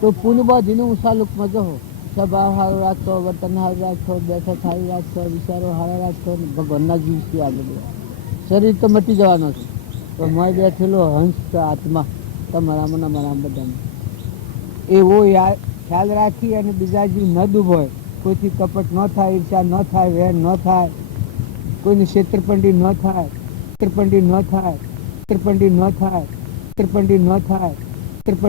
તો પુણ્ય બધીને ઊંચા લોકમાં જવો. સ્વભાવ સારો રાખશો, વર્તન સારું રાખશો, બેઠક સારી રાખશો, વિચારો સારા રાખશો, ભગવાનના જીવ છે. આ બધું શરીર તો મટી જવાનો છે, પણ મોય બેઠેલો હંસ આત્મા તમારામાં અમારામાં બધામાં એવો ખ્યાલ રાખી અને બીજા જીવ ન ડૂબોય, કોઈથી કપટ ન થાય, ઈર્ષા ન થાય, વેર ન થાય, કોઈની છેતરપંડી ન થાય, છેતરપંડી ન થાય, છેતરપંડી ન થાય, છેતરપંડી ન થાય, છેતરપંડી